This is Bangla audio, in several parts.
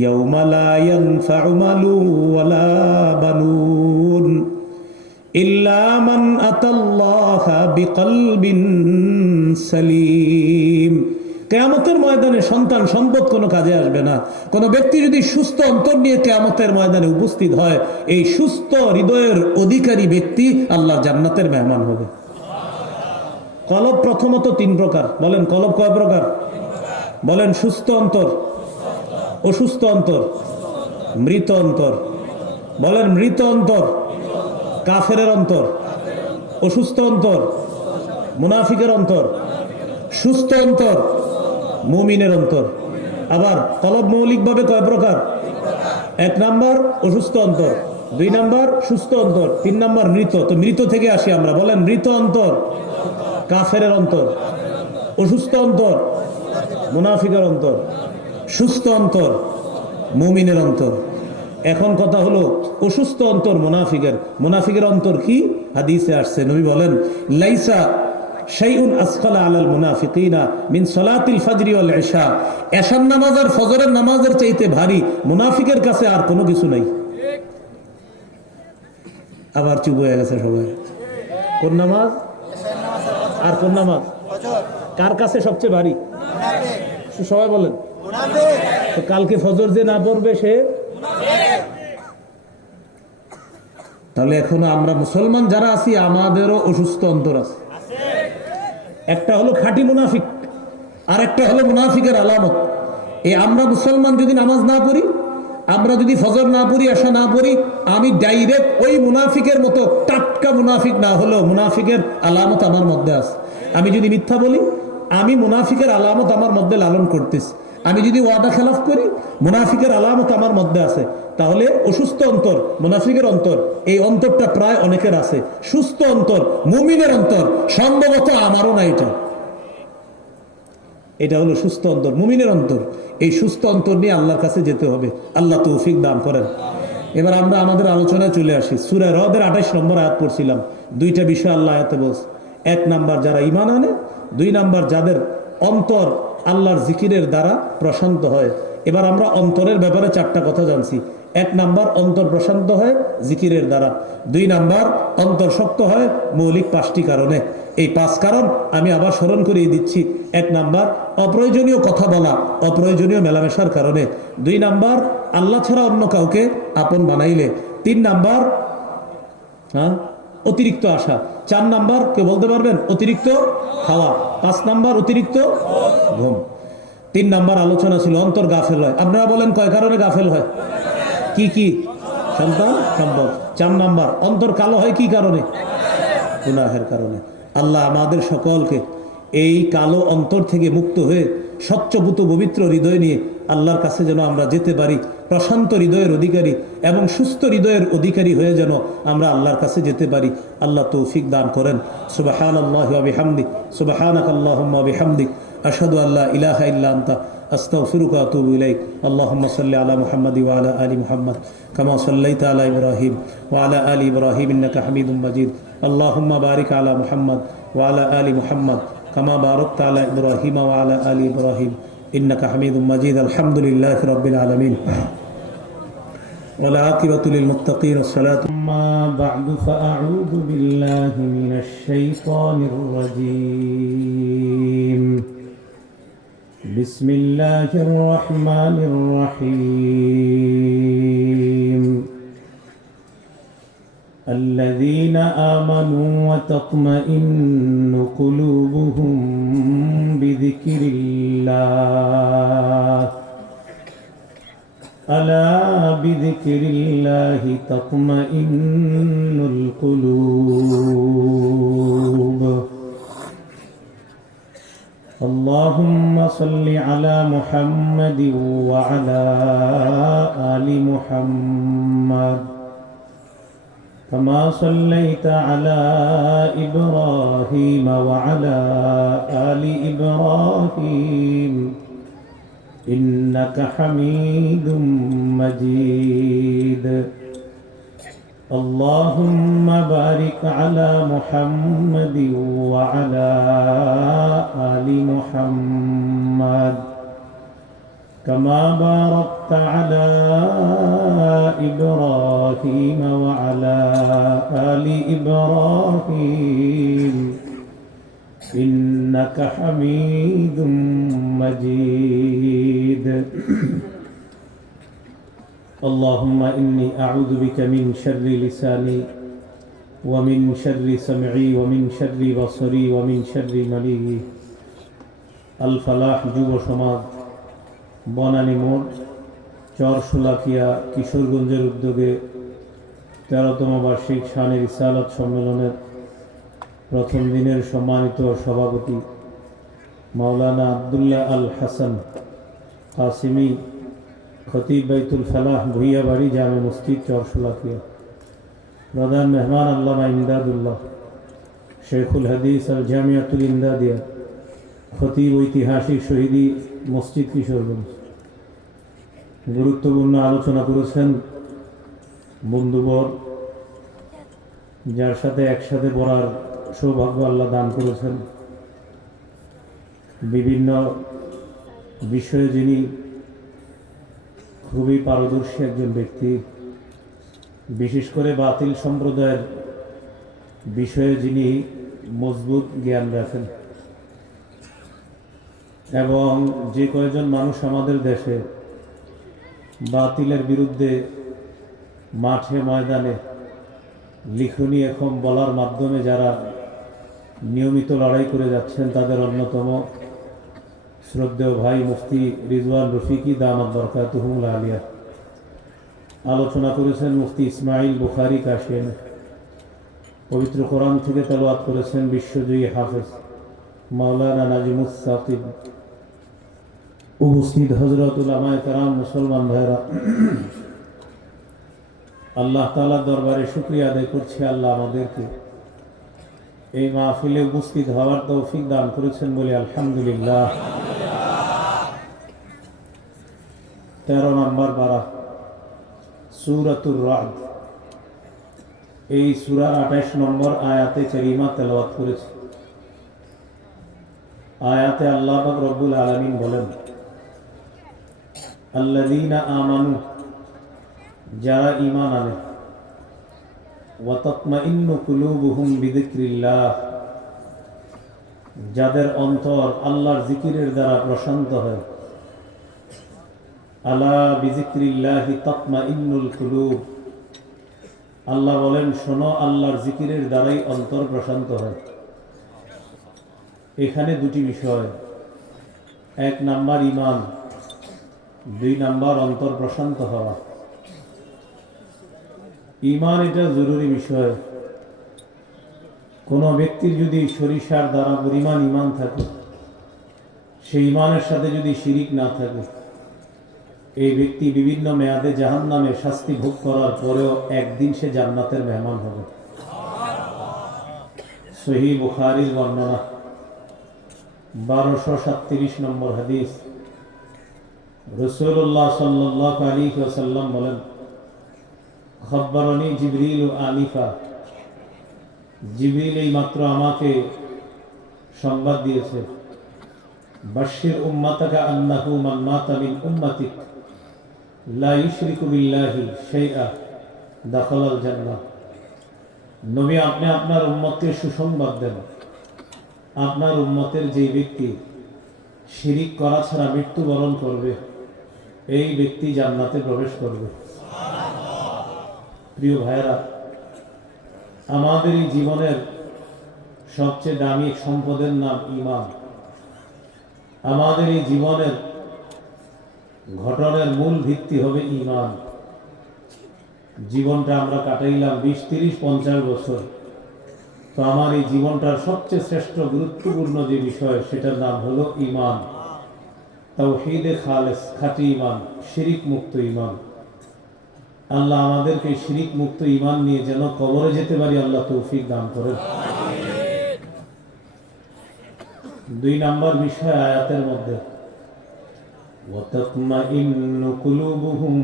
ইয়াউমা লা ইয়ানফাউ মালুন ওয়ালা বানুন ইল্লা মান আতাল্লাহা বিকলবিন সালিম। কিয়ামতের ময়দানে সন্তান সম্পদ কোনো কাজে আসবে না। কোনো ব্যক্তি যদি সুস্থ অন্তর নিয়ে কিয়ামতের ময়দানে উপস্থিত হয়, এই সুস্থ হৃদয়ের অধিকারী ব্যক্তি আল্লাহর জান্নাতের মেহমান হবে। কলব প্রথমত তিন প্রকার। বলেন কলব কয় প্রকার? বলেন সুস্থ অন্তর, অসুস্থ অন্তর, মৃত অন্তর। বলেন মৃত অন্তর কাফেরের অন্তর, অসুস্থ অন্তর মুনাফিকের অন্তর, সুস্থ অন্তর মুমিনের অন্তর। আবার কলব মৌলিকভাবে কয় প্রকার? এক নাম্বার অসুস্থ অন্তর, দুই নাম্বার সুস্থ অন্তর, তিন নাম্বার মৃত। তো মৃত থেকে আসি আমরা। বলেন মৃত অন্তর কাফেরের অন্তর, অসুস্থ অন্তর মুনাফিকের অন্তর, সুস্থ অন্তর মুমিনের অন্তর। এখন কথা হলো অসুস্থ অন্তর মুনাফিকের। মুনাফিকের অন্তর কি? হাদিসে আসছে, নবী বলেন লাইসা শাইউন আসকালা আলাল মুনাফিকিনা মিন সালাতিল ফাজরি ওয়াল ইশা। এশার নামাজ আর ফজরের নামাজের চাইতে ভারী মুনাফিকের কাছে আর কোনো কিছু নাই। আবার চুপ হয়ে গেছে সবাই। কোন নামাজ আর কোন নামাজ কার কাছে সবচেয়ে ভারী? সবাই বলেন। তো কালকে ফজর যে না পড়বে সে, তাহলে এখনো আমরা মুসলমান যারা আছি আমাদেরও অসুস্থ অন্তর আছে। একটা হলো খাঁটি মুনাফিক, আর একটা হলো মুনাফিকের আলামত। এই আমরা মুসলমান যদি নামাজ না পড়ি, আমরা যদি ফজর না পড়ি, আশা না পড়ি, আমি ডাইরেক্ট ওই মুনাফিকের মতো টাটকা মুনাফিক না হলেও মুনাফিকের আলামত আমার মধ্যে আছে। আমি যদি মিথ্যা বলি, আমি মুনাফিকের আলামত আমার মধ্যে লালন করতেছি। আমি যদি ওয়াদা খেলাফ করি, মুনাফিকের আলামত আমার মধ্যে আছে। তাহলে অসুস্থ অন্তর মুনাফিকের অন্তর, এই অন্তরটা প্রায় অনেকের আছে। সুস্থ অন্তর মুমিনের অন্তর, সম্ভবত আমারও না। এটা হলো সুস্থ অন্তর, মুমিনের অন্তর। এই সুস্থ অন্তর নিয়ে আল্লাহর কাছে যেতে হবে। আল্লাহ তৌফিক দান করেন। এবার আমরা আমাদের আলোচনায় চলে আসি। সূরা রদের 28 নম্বর আয়াত পড়ছিলাম। দুইটা বিষয় আল্লাহ আয়াতে বলছে। এক নাম্বার যারা ঈমান আনে, দুই নাম্বার যাদের অন্তর আল্লাহর জিকিরের দ্বারা প্রশান্ত হয়। এবার আমরা অন্তরের ব্যাপারে চারটা কথা জানছি। এক নাম্বার অন্তর প্রশান্ত হয় জিকিরের দ্বারা, দুই নাম্বার অন্তর শক্ত হয় মৌলিক 5টি কারণে। এই 5 কারণ আমি আবার স্মরণ করিয়ে দিচ্ছি। এক নাম্বার অপ্রয়োজনীয় কথা বলা, অপ্রয়োজনীয় মেলামেশার কারণে। দুই নাম্বার আল্লাহ ছাড়া অন্য কাউকে আপন বানাইলে। তিন নাম্বার অতিরিক্ত আশা। 4 নাম্বার কে বলতে পারবেন? অতিরিক্ত খাওয়া। 5 নাম্বার অতিরিক্ত ঘুম। 3 নাম্বার আলোচনা ছিল অন্তর গাফেল হয়। আপনারা বলেন কয় কারণে গাফেল হয়? কি কি? সন্তান, সম্পদ। 4 নাম্বার অন্তর কালো হয় কি কারণে? গুনাহের কারণে। আল্লাহ আমাদের সকলকে এই কালো অন্তর থেকে মুক্ত হয়ে স্বচ্ছভূত পবিত্র হৃদয় নিয়ে আল্লাহর কাছে যেন আমরা যেতে পারি, প্রশান্ত হৃদয়ের অধিকারী এবং সুস্থ হৃদয়ের অধিকারী হয়ে যেন আমরা আল্লাহর কাছে যেতে পারি। আল্লাহ তৌফিক দান করেন। সুবহানাল্লাহি ওয়া বিহামদিহি, সুবহানাকাল্লাহুম্মা ওয়া বিহামদিক, আশহাদু আল্লা ইলাহা ইল্লা আনতা, আস্তাগফিরুকা ওয়া আতুবু ইলাইক। আল্লাহুম্মা সাল্লি আলা মুহাম্মাদি ওয়া আলা আলি মুহাম্মাদ কামা সাল্লাইতা আলা ইব্রাহিম ওয়া আলা আলি ইব্রাহিম ইন্নাকা হামিদুম মাজিদ। আল্লাহুম্মা বারিক আলা মুহাম্মাদ ওয়া আলা আলি মুহাম্মাদ কামা বারাকতা আলা ইব্রাহিম ওয়া আলা আলি ইব্রাহিম ইন্নাকা হামিদুম মাজিদ। আলহামদুলিল্লাহি রাব্বিল আলামিন। والعاقبة للمتقين والصلاة. أما بعد فأعوذ بالله من الشيطان الرجيم. بسم الله الرحمن الرحيم. الذين آمنوا وتطمئن قلوبهم بذكر الله ألا بذكر الله تطمئن القلوب. اللهم صل على محمد وعلى آل محمد كما صليت على إبراهيم وعلى آل إبراهيم إنك حميد مجيد. اللهم بارك على محمد وعلى آل محمد كما باركت على إبراهيم وعلى آل إبراهيم إنك حميد مجيد اللهم إني أعوذ بك من شر لساني ومن شر سمعي ومن شر بصري ومن شر مني الفلاح যুব সমাজ বনানী মোড় চরশুলাকিয়া কিশোরগঞ্জের উদ্যোগে 13তম বার্ষিক শানে রিসালাত সম্মেলনের প্রথম দিনের সম্মানিত সভাপতি মাওলানা আব্দুল্লাহ আল হাসান কাসিমি খতিব বাইতুল ফালাহ ভুইয়াবাড়ি জামে মসজিদ চরশুলাকিয়া, প্রধান মেহমান আল্লামা ইমদাদুল্লাহ শেখুল হাদিস আল জামিয়াতুল ইমদাদিয়া, খতিব ঐতিহাসিক শহীদি মসজিদ কিশোরগঞ্জ। গুরুত্বপূর্ণ আলোচনা করেছেন বন্ধুবর, যার সাথে একসাথে পড়ার সৌভাগ্য আল্লাহ দান করেছেন। বিভিন্ন বিষয়ে যিনি খুবই পারদর্শী একজন ব্যক্তি, বিশেষ করে বাতিল সম্প্রদায়ের বিষয়ে যিনি মজবুত জ্ঞান রাখেন, এবং যে কয়েকজন মানুষ আমাদের দেশে বাতিলের বিরুদ্ধে মাঠে ময়দানে লিখনি এখন বলার মাধ্যমে যারা নিয়মিত লড়াই করে যাচ্ছেন, তাদের অন্যতম শ্রদ্ধেয় ভাই মুফতি রিজওয়ান রফিকি দামাত বরকাতুহুল আলিয়া। আলোচনা করেছেন মুফতি ইসমাইল বুখারী কাশিয়ান। পবিত্র কোরআন থেকে তেলাওয়াত করেছেন বিশ্বজয়ী হাফেজ মাওলানা নাজিমুস সাকিব। উপস্থিত হযরত উলামায়ে কেরাম, মুসলমান ভাইরা, আল্লাহ তাআলার দরবারে শুকরিয়া আদায় করছি, আল্লাহ আমাদেরকে এই মাহফিলে উপস্থিত হওয়ার তৌফিক দান করেছেন বলে আলহামদুলিল্লাহ। 13 নম্বর পারা সূরাতুর রাদ, এই সূরার 28 নম্বর আয়াতে কারিমা তেলাওয়াত করেছি। আয়াতে আল্লাহ পাক রব্বুল আলামিন বলেন, আল্লাযীনা আমানু, যারা ঈমান আনে, ওয়া তাতমাইন্নু কুলুবুহুম বিযিকরিল্লাহ, যাদের অন্তর আল্লাহর জিকিরের দ্বারা প্রশান্ত হয়। আলা বিযিকরিল্লাহি তাতমাইন্নুল কুলুব, আল্লাহ বলেন শোনো, আল্লাহর জিকিরের দ্বারাই অন্তর প্রশান্ত হয়। এখানে দুটি বিষয়, 1 নাম্বার ঈমান, 2 নাম্বার অন্তর প্রশান্ত হওয়া। ঈমান এটা জরুরি বিষয়। কোনো ব্যক্তির যদি সরিষার দ্বারা পরিমাণ ঈমান থাকে, সেই ঈমানের সাথে যদি শিরিক না থাকে, এই ব্যক্তি বিভিন্ন মেয়াদে জাহান্নামে শাস্তি ভোগ করার পরেও একদিন সে জান্নাতের মেহমান হবে। সহিহ বুখারীর বর্ণনা, 1237 নম্বর হাদিস। রাসূলুল্লাহ সাল্লাল্লাহু আলাইহি ওয়াসাল্লাম বলেন, খাব্বারানি জিবরিল আনিফা, জিবরিল এই মাত্র আমাকে সংবাদ দিয়েছে, বাশশির উম্মাতাকা আন্নাহু মান মাতা মিন উম্মাতিক লা ইউশরিকু বিল্লাহি শাইআ দাখালাল জান্নাহ। নবী, আপনি আপনার উম্মতকে সুসংবাদ দেন, আপনার উম্মতের যে ব্যক্তি শিরিক করা ছাড়া মৃত্যুবরণ করবে, এই ব্যক্তি জান্নাতে প্রবেশ করবে। প্রিয় ভাইরা, আমাদের এই জীবনের সবচেয়ে দামি সম্পদের নাম ঈমান। আমাদের এই জীবনের ঘটনার মূল ভিত্তি হবে ঈমান। জীবনটা আমরা কাটাইলাম 20, 30, 50 বছর, তো আমার এই জীবনটার সবচেয়ে শ্রেষ্ঠ গুরুত্বপূর্ণ যে বিষয়, সেটার নাম হলো ঈমান। তাওহীদে খালেস, খাঁটি ঈমান, শিরিক মুক্ত ঈমান। আল্লাহ আমাদেরকে শিরিক মুক্ত ঈমান নিয়ে যেন কবরে যেতে পারি, আল্লাহ তৌফিক দান করেন। 2 নাম্বার বিষয় আয়াতের মধ্যে, ওয়াতাতমাইন্নু কুলুবুহুম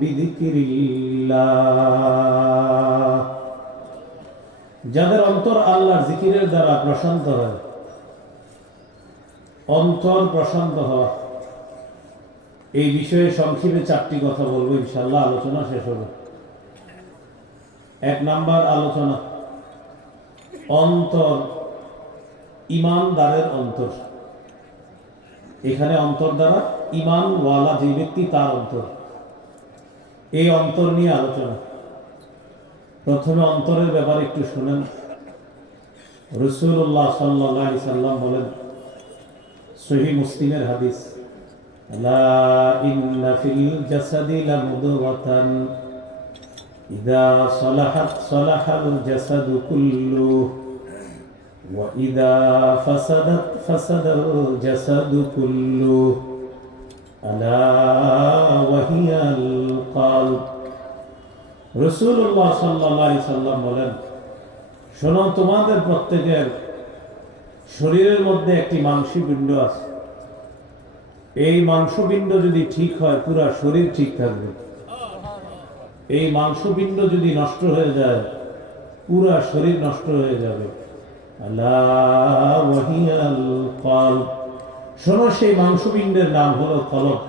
বিযিকরিল্লাহ, যাদের অন্তর আল্লাহর জিকিরের দ্বারা প্রশান্ত হয়। অন্তর প্রশান্ত হওয়া, এই বিষয়ে সংক্ষেপে 4টি কথা বলবো, ইনশাআল্লাহ আলোচনা শেষ হবে। 1 নাম্বার আলোচনা, অন্তর, ইমানদারের অন্তর। এখানে অন্তর দ্বারা ইমানওয়ালা যে ব্যক্তি তার অন্তর, এই অন্তর নিয়ে আলোচনা। প্রথমে অন্তরের ব্যাপারে একটু শুনেন। রাসূলুল্লাহ সাল্লাল্লাহু আলাইহি সাল্লাম বলেন, সহিহ মুসলিমের হাদিস, লা ইন্না ফিল জাসাদি লামুদগাতান ইযা সালাহাত সালাহাল জাসাদু কুল্লুহু ওয়া ইযা ফাসাদাত ফাসাদাল জাসাদু কুল্লুহু আলা ওয়া হিয়াল কলব। রাসূলুল্লাহ সাল্লাল্লাহু আলাইহি সাল্লাম বলেন, শোনো, তোমাদের প্রত্যেকের শরীরের মধ্যে একটি মাংসপিণ্ড আছে। এই মাংসপিণ্ড যদি ঠিক হয়, পুরা শরীর ঠিক থাকবে। এই মাংসপিণ্ড যদি নষ্ট হয়ে যায়, পুরা শরীর নষ্ট হয়ে যাবে। আলা ওয়া হিয়াল কলব। শোনো, সেই মাংসপিণ্ডের নাম হলো কলব।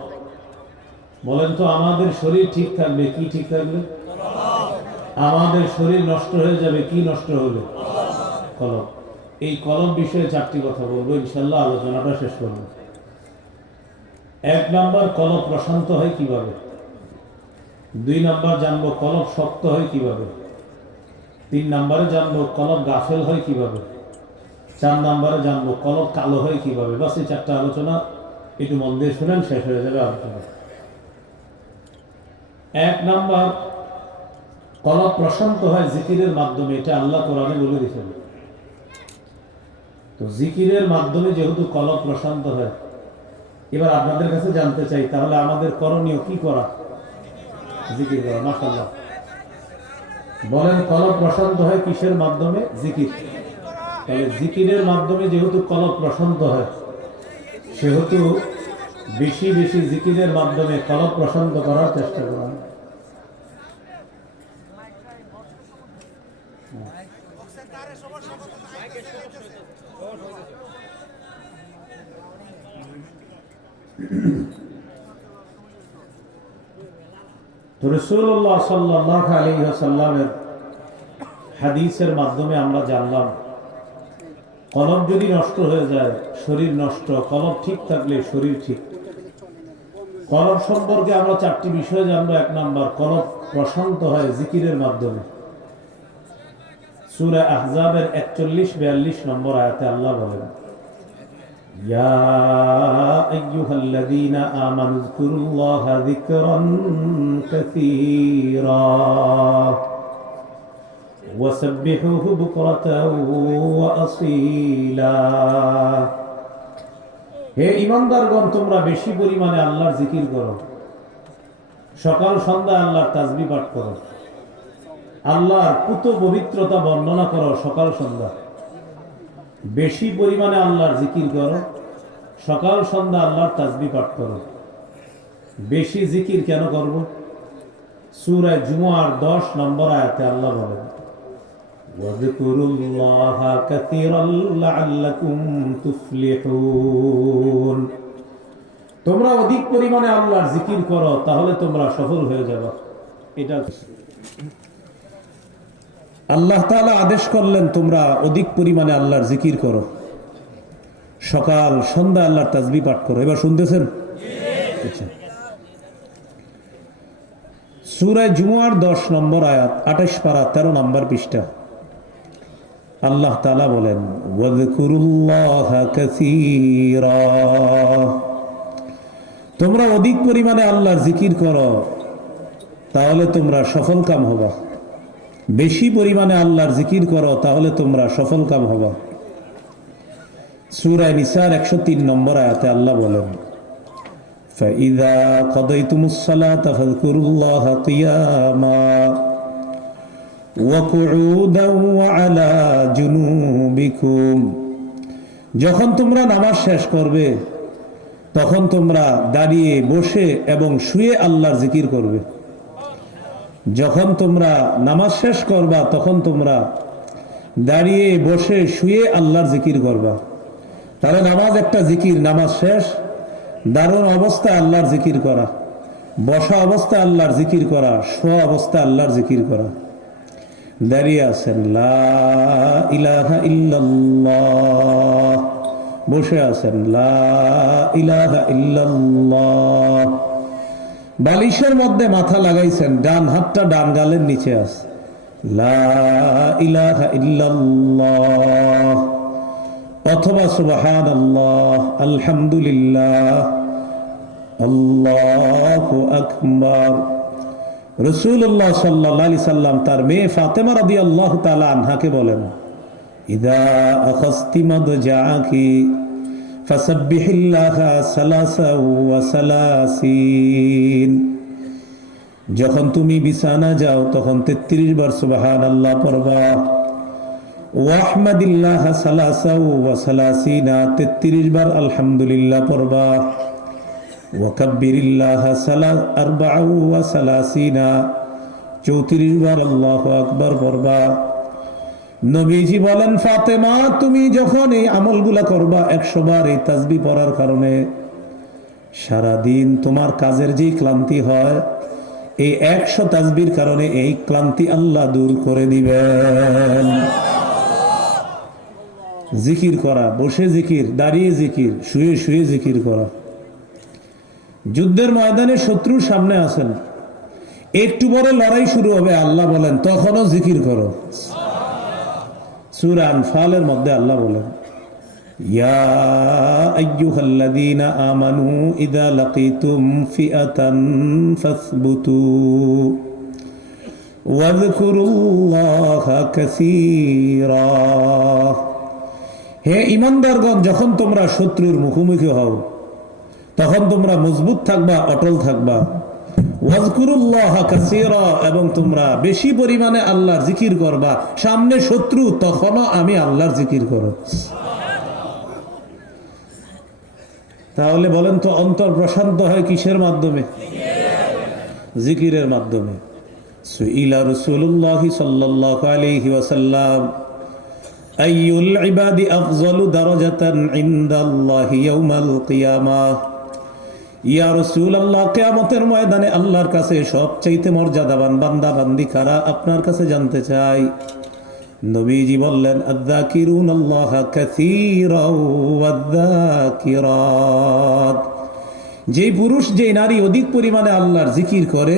বলেন তো, আমাদের শরীর ঠিক থাকবে, কি ঠিক থাকবে? আমাদের শরীর নষ্ট হয়ে যাবে, কি নষ্ট হলো? কলব। এই কলব বিষয়ে 4টি কথা বলবো, ইনশাআল্লাহ আলোচনাটা শেষ করব। 1 নাম্বার, কলব প্রশান্ত হয় কিভাবে। 2 নাম্বার জানবো কলব শক্ত হয় কিভাবে। 3 নাম্বারে জানবো কলব গাফেল হয় কিভাবে। 4 নাম্বারে জানবো কলব কালো হয় কিভাবে। বাস এই 4টা আলোচনা একটু মন দিয়ে শুনেন, শেষ হয়ে যাবে আলোচনা। 1 নাম্বার, কলব প্রশান্ত হয় জিকিরের মাধ্যমে। এটা আল্লাহ কোরআনে বলে দিয়েছেন। তো জিকিরের মাধ্যমে যেহেতু কলব প্রশান্ত হয়, এবার আপনাদের কাছে জানতে চাই, তাহলে আমাদের করণীয় কি করা? জিকির করা। মাশাআল্লাহ। বলেন, কলব প্রশান্ত হয় কিসের মাধ্যমে? জিকির। তাহলে জিকিরের মাধ্যমে যেহেতু কলব প্রশান্ত হয়, সেহেতু বেশি বেশি জিকিরের মাধ্যমে কলব প্রশান্ত করার চেষ্টা করুন। তো রাসূলুল্লাহ সাল্লাল্লাহু আলাইহি ওয়াসাল্লামের হাদিসের মাধ্যমে আমরা জানলাম, কলব যদি নষ্ট হয়ে যায়, শরীর নষ্ট। কলব ঠিক থাকলে শরীর ঠিক। কলব সম্পর্কে আমরা 4টি বিষয় জানবো। 1 নাম্বার, কলব প্রশান্ত হয় জিকিরের মাধ্যমে। সূরা আহজাবের 41-42 নম্বর আয়াতে আল্লাহ বলেন, ইয়া আইয়ুহাল্লাযীনা আমানু যকুরুল্লাহা যিকরান কাসীরা ওয়াসাব্বিহুহু বুকরাতাও ওয়া আসীলা। হে ঈমানদারগণ, তোমরা বেশি পরিমাণে আল্লাহর জিকির করো, সকাল সন্ধ্যা আল্লাহর তাসবিহ পাঠ করো, আল্লাহর পুত পবিত্রতা বর্ণনা করো সকাল সন্ধ্যা। বেশি পরিমাণে আল্লাহর জিকির করো, সকাল সন্ধ্যা আল্লাহর তাসবিহ পাঠ করো। বেশি জিকির কেন করব? সূরা জুমআর 10 নম্বর আয়াতে আল্লাহ বলেন, ওয়াযকুরুল্লাহা কাসীরান লাআল্লাকুম তুফলিহুন। তোমরা অধিক পরিমাণে আল্লাহর জিকির করো, তাহলে তোমরা সফল হয়ে যাবে। এটা আল্লাহ তাআলা আদেশ করলেন, তোমরা অধিক পরিমাণে আল্লাহর জিকির করো, সকাল সন্ধ্যা আল্লাহর তাসবিহ পাঠ করো। এবার শুনতেছেন? আচ্ছা। সূরা জুমআর 10 নম্বর আয়াত, 28 পারা 13 নম্বর পৃষ্ঠা। আল্লাহ তাআলা বলেন, ওয়াযকুরুল্লাহা কাসীরা। তোমরা অধিক পরিমাণে আল্লাহর জিকির করো, তাহলে তোমরা সফল কাম হবা। বেশি পরিমাণে আল্লাহর জিকির করো, তাহলে তোমরা সফল কাম হবা। সূরা নিসার 103 নম্বর আয়াতে আল্লাহ বলেন, ফাইযা কাদাইতুমুস সালাতা ফাযকুরুল্লাহা কিয়ামা ওয়া কুউদান ওয়া আলা জুনুবিকুম। যখন তোমরা নামাজ শেষ করবে, তখন তোমরা দাঁড়িয়ে, বসে এবং শুয়ে আল্লাহর জিকির করবে। যখন তোমরা নামাজ শেষ করবা, তখন তোমরা দাঁড়িয়ে, বসে, শুয়ে আল্লাহর জিকির করবা। তাহলে নামাজ একটা জিকির, নামাজ শেষ দারুণ অবস্থায় আল্লাহর জিকির করা, বসা অবস্থায় আল্লাহর জিকির করা, শোয়া অবস্থায় আল্লাহর জিকির করা। দাঁড়িয়ে আছেন লা ইলাহা ইল্লাল্লাহ, বসে আছেন লা ইলাহা ইল্লাল্লাহ, বালিশের মধ্যে মাথা লাগাইছেন, ডান হাতটা ডান গালের নিচে আছে, লা ইলাহা ইল্লাল্লাহ, অথবা সুবহানাল্লাহ, আলহামদুলিল্লাহ, আল্লাহু আকবার। রাসূলুল্লাহ সাল্লাল্লাহু আলাইহি সাল্লাম তার মেয়ে ফাতেমা রাদিয়াল্লাহু তাআলা আনহাকে বলেন, ইদা আখাযতি মাদজাকি ফাসাব্বিহিল্লাহা সালাসা ওয়া সালাসিন, যখন তুমি বিছানা যাও তখন 33 বার সুবহানাল্লাহ পড়বা, ওয়াহমাদিল্লাহ সালাসা ওয়া সালাসিনা, 33 বার আলহামদুলিল্লাহ পড়বা, ওয়াকাব্বিরিল্লাহ আরবাআ ওয়া সালাসিনা, 34 বার আল্লাহু আকবার পড়বা। নবীজি বলেন, ফাতেমা তুমি যখন এই আমলগুলা করবা 100 বার এই তাসবিহ পড়ার কারণে, সারাদিন তোমার কাজের যে ক্লান্তি হয় এই 100 তাসবিহর কারণে এই ক্লান্তি আল্লাহ দূর করে দিবেন। জিকির করা, বসে জিকির, দাঁড়িয়ে জিকির, শুয়ে শুয়ে জিকির করা। যুদ্ধের ময়দানে শত্রুর সামনে আছেন, একটু বড় লড়াই শুরু হবে, আল্লাহ বলেন তখনও জিকির করো। সূরা আনফালের মধ্যে আল্লাহ বলেন, ইয়া আইয়ুহাল্লাযীনা আমানু ইযা লাকীতুম ফিআতান ফাসবুতু ওয়াযকুরুল্লাহা কাসীরা। হে ঈমানদারগণ, যখন তোমরা শত্রুর মুখোমুখি হও তখন তোমরা মজবুত থাকবা, অটল থাকবা। ওয়াজকুরুল্লাহ কাসীরা, এবং তোমরা বেশি পরিমাণে আল্লাহর জিকির করবা। সামনে শত্রু, তখনও আমি আল্লাহর জিকির করো। তাহলে বলেন তো, অন্তর প্রশান্ত হয় কিসের মাধ্যমে? জিকিরের মাধ্যমে। সুইলা রাসূলুল্লাহ সাল্লাল্লাহু আলাইহি ওয়াসাল্লাম, আইয়ুল ইবাদি আফযালু দারাজাতান ইনদাল্লাহি ইয়াউমাল কিয়ামাহ। ইয়া রাসূলুল্লাহ, কিয়ামতের ময়দানে আল্লাহর কাছে সবচাইতে মর্যাদাবান বান্দা বান্দি কারা আপনার কাছে জানতে চাই। নবীজি বললেন, আয-যাকিরুনাল্লাহা কাসীরাও ওয়ায-যাকিরাত। যেই পুরুষ যেই নারী অধিক পরিমাণে আল্লাহর জিকির করে,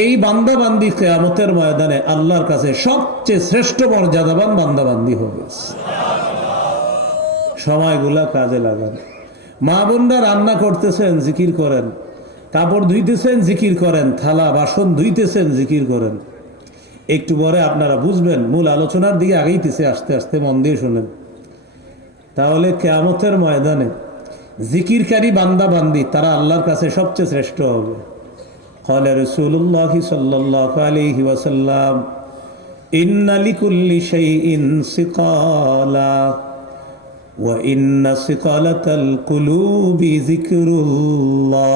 এই বান্দা বান্দি কিয়ামতের ময়দানে আল্লাহর কাছে সবচেয়ে শ্রেষ্ঠ মর্যাদাবান বান্দা বান্দি হবে। সময়গুলা কাজে লাগান। মা বোনরা রান্না করতেছেন, জিকির করেন। কাপড় ধুইতেছেন, জিকির করেন। থালা বাসন ধুইতেছেন, জিকির করেন। একটু পরে আপনারা বুঝবেন, মূল আলোচনার দিকে আগেইতেছে, আস্তে আস্তে মন দিয়ে শোনেন। তাহলে কিয়ামতের ময়দানে জিকিরকারী বান্দা বান্দি তারা আল্লাহর কাছে সবচেয়ে শ্রেষ্ঠ হবে। ক্বালা রাসূলুল্লাহ সাল্লাল্লাহু আলাইহি ওয়াসাল্লাম, ইন্না লিকুল্লি শাইইন সিকালা ওয়া ইন্না সিকালাতাল কুলুবি যিকরুল্লাহ।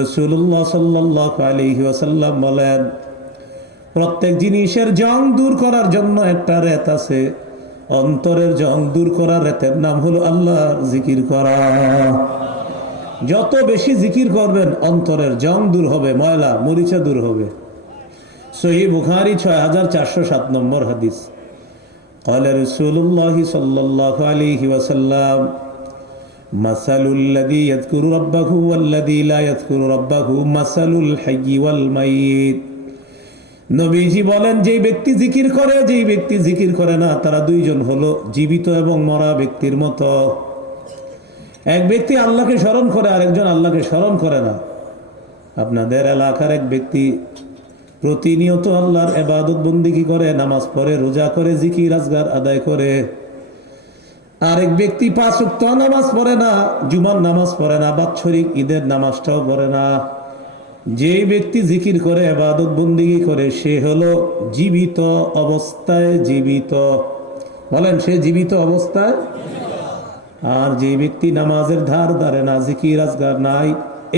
রাসূলুল্লাহ সাল্লাল্লাহু আলাইহি ওয়াসাল্লাম বলেন, প্রত্যেক জিনিসের জং দূর করার জন্য একটা রেত আছে। অন্তরের জং দূর করার রেতের নাম হলো আল্লাহর জিকির করা। যত বেশি জিকির করবেন অন্তরের জং দূর হবে, ময়লা মরিচা দূর হবে। সহিহ বুখারী 6407 নম্বর হাদিস। قال رسول الله صلى الله عليه وسلم مثل الذي يذكر ربه والذي لا يذكر ربه مثل الحي والميت। নবীজি বলেন, যেই ব্যক্তি জিকির করে, যেই ব্যক্তি জিকির করে না, তারা দুইজন হলো জীবিত এবং মরা ব্যক্তির মতো। এক ব্যক্তি আল্লাহকে স্মরণ করে, আরেকজন আল্লাহকে স্মরণ করে না। আপনাদের এলাকার এক ব্যক্তি প্রতিনিয়ত আল্লাহর ইবাদত বন্দেগী করে, নামাজ পড়ে, রোজা করে, জিকির আজগার আদায় করে। আরেক ব্যক্তি 5 ওয়াক্ত নামাজ পড়ে না, জুমার নামাজ পড়ে না, বাৎসরিক ঈদের নামাজটাও পড়ে না। যে ব্যক্তি জিকির করে, ইবাদত বন্দেগী করে, সে হলো জীবিত অবস্থায় জীবিত। বলেন, সে জীবিত অবস্থায়। আর যে ব্যক্তি নামাজের ধার ধারে না, জিকির আজগার নাই,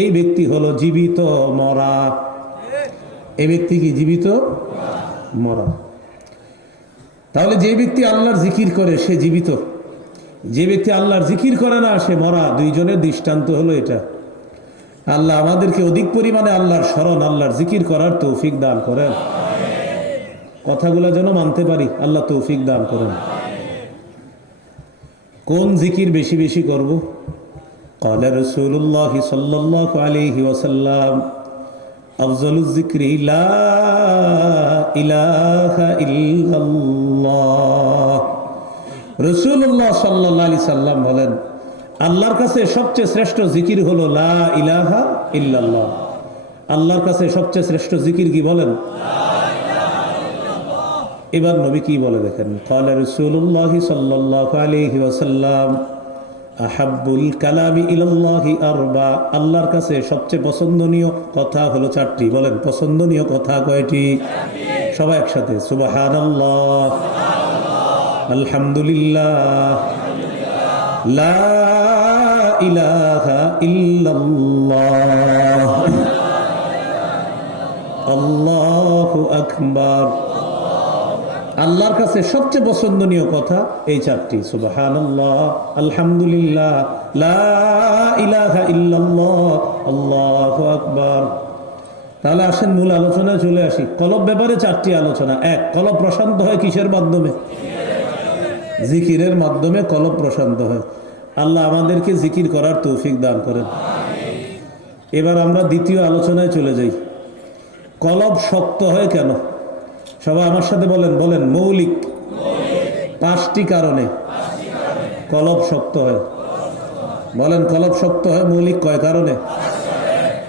এই ব্যক্তি হলো জীবিত মরা। এই ব্যক্তি কি জীবিত? মরা। তাহলে যে ব্যক্তি আল্লাহর জিকির করে সে জীবিত। যে ব্যক্তি আল্লাহর জিকির করে না সে মরা, দুইজনের দৃষ্টান্ত হলো এটা। আল্লাহ আমাদেরকে অধিক পরিমাণে আল্লাহর স্মরণ, আল্লাহর জিকির করার তৌফিক দান করেন। কথাগুলো যেন মানতে পারি, আল্লাহ তৌফিক দান করেন। কোন জিকির বেশি বেশি করব? قال رسول الله صلى الله عليه وسلم أفضل الذكر لا إله إلا الله। রাসূলুল্লাহ সাল্লাল্লাহু আলাইহি সাল্লাম বলেন, আল্লাহর কাছে সবচেয়ে শ্রেষ্ঠ জিকির হলো লা ইলাহা ইল্লাল্লাহ। আল্লাহর কাছে সবচেয়ে শ্রেষ্ঠ জিকির কি বলেন? এবার নবী কি বলে দেখেন, قال رسول الله صلى الله عليه وسلم আহাব্বুল কালামি ইলাল্লাহি আরবা। আল্লাহর কাছে সবচেয়ে পছন্দনীয় কথা হলো চারটি। বলেন পছন্দনীয় কথা কয়টি? সবাই একসাথে, সুবহানাল্লাহ, আলহামদুলিল্লাহ, লা ইলাহা ইল্লাল্লাহ, আল্লাহু আকবার। আল্লাহর কাছে সবচেয়ে পছন্দনীয় কথা এই চারটি, সুবহানাল্লাহ, আলহামদুলিল্লাহ, লা ইলাহা ইল্লাল্লাহ, আল্লাহু আকবার। তাহলে আসেন মূল আলোচনায় চলে আসি। কলব ব্যাপারে চারটি আলোচনা। এক, কলব প্রশান্ত হয় কিসের মাধ্যমে? জিকিরের মাধ্যমে কলব প্রশান্ত হয়। আল্লাহ আমাদেরকে জিকির করার তৌফিক দান করেন। এবার আমরা দ্বিতীয় আলোচনায় চলে যাই। কলব শক্ত হয় কেন? সবাই আমার সাথে বলেন, বলেন মৌলিক পাঁচটি কারণে কলব শক্ত হয়। বলেন কলব শক্ত হয় মৌলিক কয় কারণে?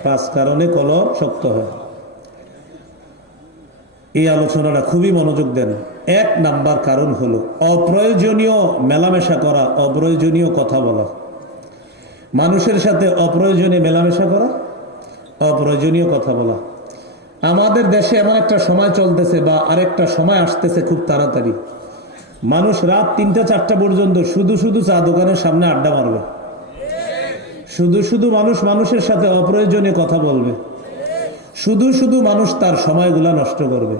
পাঁচ কারণে কলব শক্ত হয়। এই আলোচনাটা খুবই মনোযোগ দেন। এক নাম্বার কারণ হলো অপ্রয়োজনীয় মেলামেশা করা, অপ্রয়োজনীয় কথা বলা। মানুষের সাথে অপ্রয়োজনীয় মেলামেশা করা, অপ্রয়োজনীয় কথা বলা। আমাদের দেশে এমন একটা সময় চলতেছে বা আরেকটা সময় আসতেছে খুব তাড়াতাড়ি, মানুষ রাত 3টা-4টা পর্যন্ত শুধু শুধু চা দোকানের সামনে আড্ডা মারবে, শুধু শুধু মানুষ মানুষের সাথে অপ্রয়োজনীয় কথা বলবে, শুধু শুধু মানুষ তার সময়গুলা নষ্ট করবে।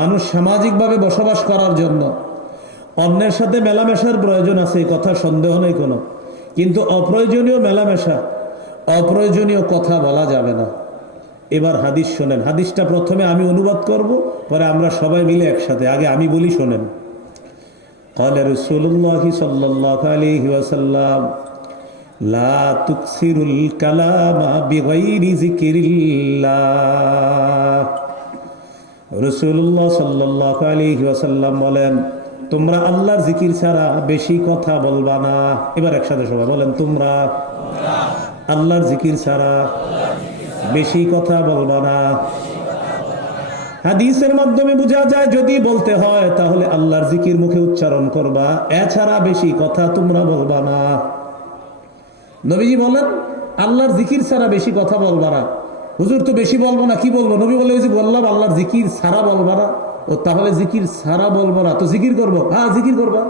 মানুষ সামাজিকভাবে বসবাস করার জন্য অন্যের সাথে মেলামেশার প্রয়োজন আছে, এই কথা সন্দেহ নেই কোনো, কিন্তু অপ্রয়োজনীয় মেলামেশা, অপ্রয়োজনীয় কথা বলা যাবে না। এবার হাদিস শোনেন। হাদিসটা প্রথমে আমি অনুবাদ করব, পরে আমরা সবাই মিলে একসাথে। আগে আমি বলি, শোনেন। قال رسول الله صلى الله عليه وسلم لا تكثروا الكلام بغير ذكر الله। রাসূলুল্লাহ সাল্লাল্লাহু আলাইহি ওয়াসাল্লাম বলেন, তোমরা আল্লাহর জিকির ছাড়া বেশি কথা বলবা না। এবার একসাথে সবাই বলেন, তোমরা আল্লাহর জিকির ছাড়া বেশি কথা বলবা না। হাদিসের মাধ্যমে বোঝা যায় যদি বলতে হয় তাহলে আল্লাহর জিকির মুখে উচ্চারণ করবা, এছাড়া বেশি কথা তোমরা বলবা না। নবীজি বলেন আল্লাহর জিকির ছাড়া বেশি কথা বলবা না। হুজুর তো বেশি বলবো না, কি বলবো? নবী বলে, ওই যে বললাম আল্লাহর জিকির ছাড়া বলবা না। ও তাহলে জিকির ছাড়া বলবো না তো জিকির করবো? হ্যাঁ, জিকির করবা।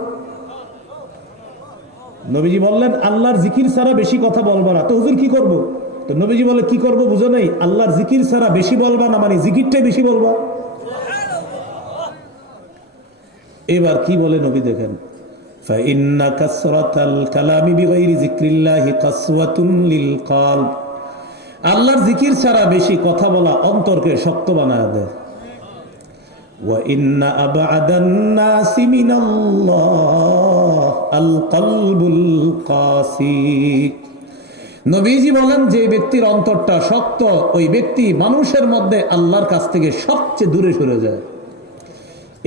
নবীজি বললেন আল্লাহর জিকির ছাড়া বেশি কথা বলবা না, তো হুজুর কি করবো? তো নবীজি বলে, কি করবো বুঝো নাই? আল্লাহর জিকির ছাড়া বেশি বলবা না মানে জিকিরটাই বেশি বলবা। এবার কি বলে নবী দেখেন, فإن كثرة الكلام بغير ذكر الله قسوة للقلب। আল্লাহর জিকির ছাড়া বেশি কথা বলা অন্তরকে শক্ত বানায় দেয়। وإن أبعد الناس من الله القلب القاسي। নবীজি বলেন যে ব্যক্তির অন্তরটা শক্ত, ওই ব্যক্তি মানুষের মধ্যে আল্লাহর কাছ থেকে সবচেয়ে দূরে সরে যায়।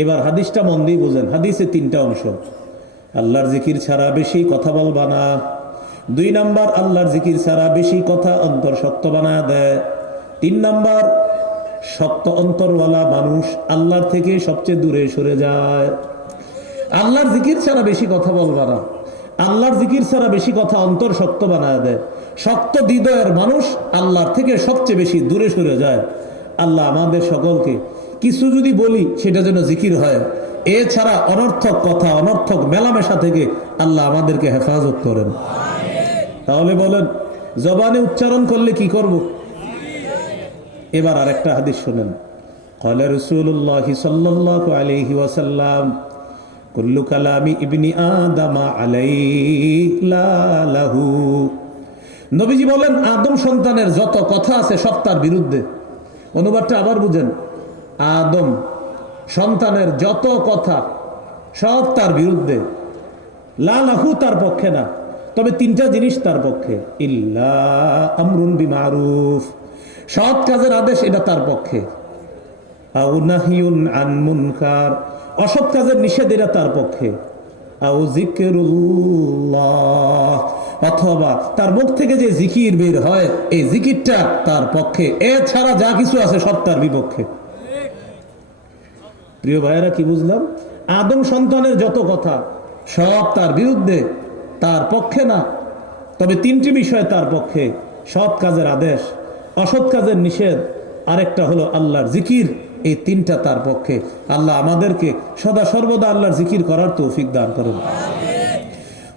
এবার হাদিসটা মন দিয়ে বুঝেন। হাদিসে 3টা অংশ। আল্লাহর জিকির ছাড়া বেশি কথা বলবা না। 2 নাম্বার, আল্লাহর জিকির ছাড়া বেশি কথা অন্তর শক্ত বানায় দেয়। 3 নাম্বার, শক্ত অন্তরওয়ালা মানুষ আল্লাহর থেকে সবচেয়ে দূরে সরে যায়। আল্লাহর জিকির ছাড়া বেশি কথা বলবা না। আল্লাহর জিকির ছাড়া বেশি কথা অন্তর শক্ত বানায় দেয়। শক্ত হৃদয়ের মানুষ আল্লাহর থেকে সবচেয়ে বেশি দূরে সরে যায়। আল্লাহ আমাদের সকলকে কিছু যদি বলি সেটা যেন জিকির হয়, এছাড়া অনর্থক কথা, অনর্থক মেলামেশা থেকে আল্লাহ আমাদেরকে হেফাজত করেন। তাহলে বলেন জবানে উচ্চারণ করলে কি করব? এবার আরেকটা হাদিস শুনেন। قال رسول الله صلى الله عليه وسلم কুল্লু কালামি ইবনি আদামা আলাইহি লাহু। নবীজি বলেন আদম সন্তানের যত কথা আছে সব তার বিরুদ্ধে। অনুবাদটা আবার বুঝেন, আদম সন্তানের যত কথা সব তার বিরুদ্ধে, লা লাহু তার পক্ষে না, তবে তিনটা জিনিস তার পক্ষে, ইল্লা আমরুন বিমারুফ সৎ কাজের আদেশ, এটা তার পক্ষে, আও নাহিউন আন মুনকার অসৎ কাজের নিষেধ, এটা তার পক্ষে, আও যিকরুল্লাহ অথবা তার মুখ থেকে যে জিকির বের হয় এই জিকিরটা তার পক্ষে, এছাড়া যা কিছু আছে সব তার বিপক্ষে। প্রিয় ভাইয়েরা, কি বুঝলাম? আদম সন্তানের যত কথা সব তার বিরুদ্ধে, তার পক্ষে না, তবে তিনটি বিষয় তার পক্ষে, সৎ কাজের আদেশ, অসৎ কাজের নিষেধ, আরেকটা হলো আল্লাহর জিকির, এই তিনটা তার পক্ষে। আল্লাহ আমাদেরকে সদা সর্বদা আল্লাহর জিকির করার তৌফিক দান করুন।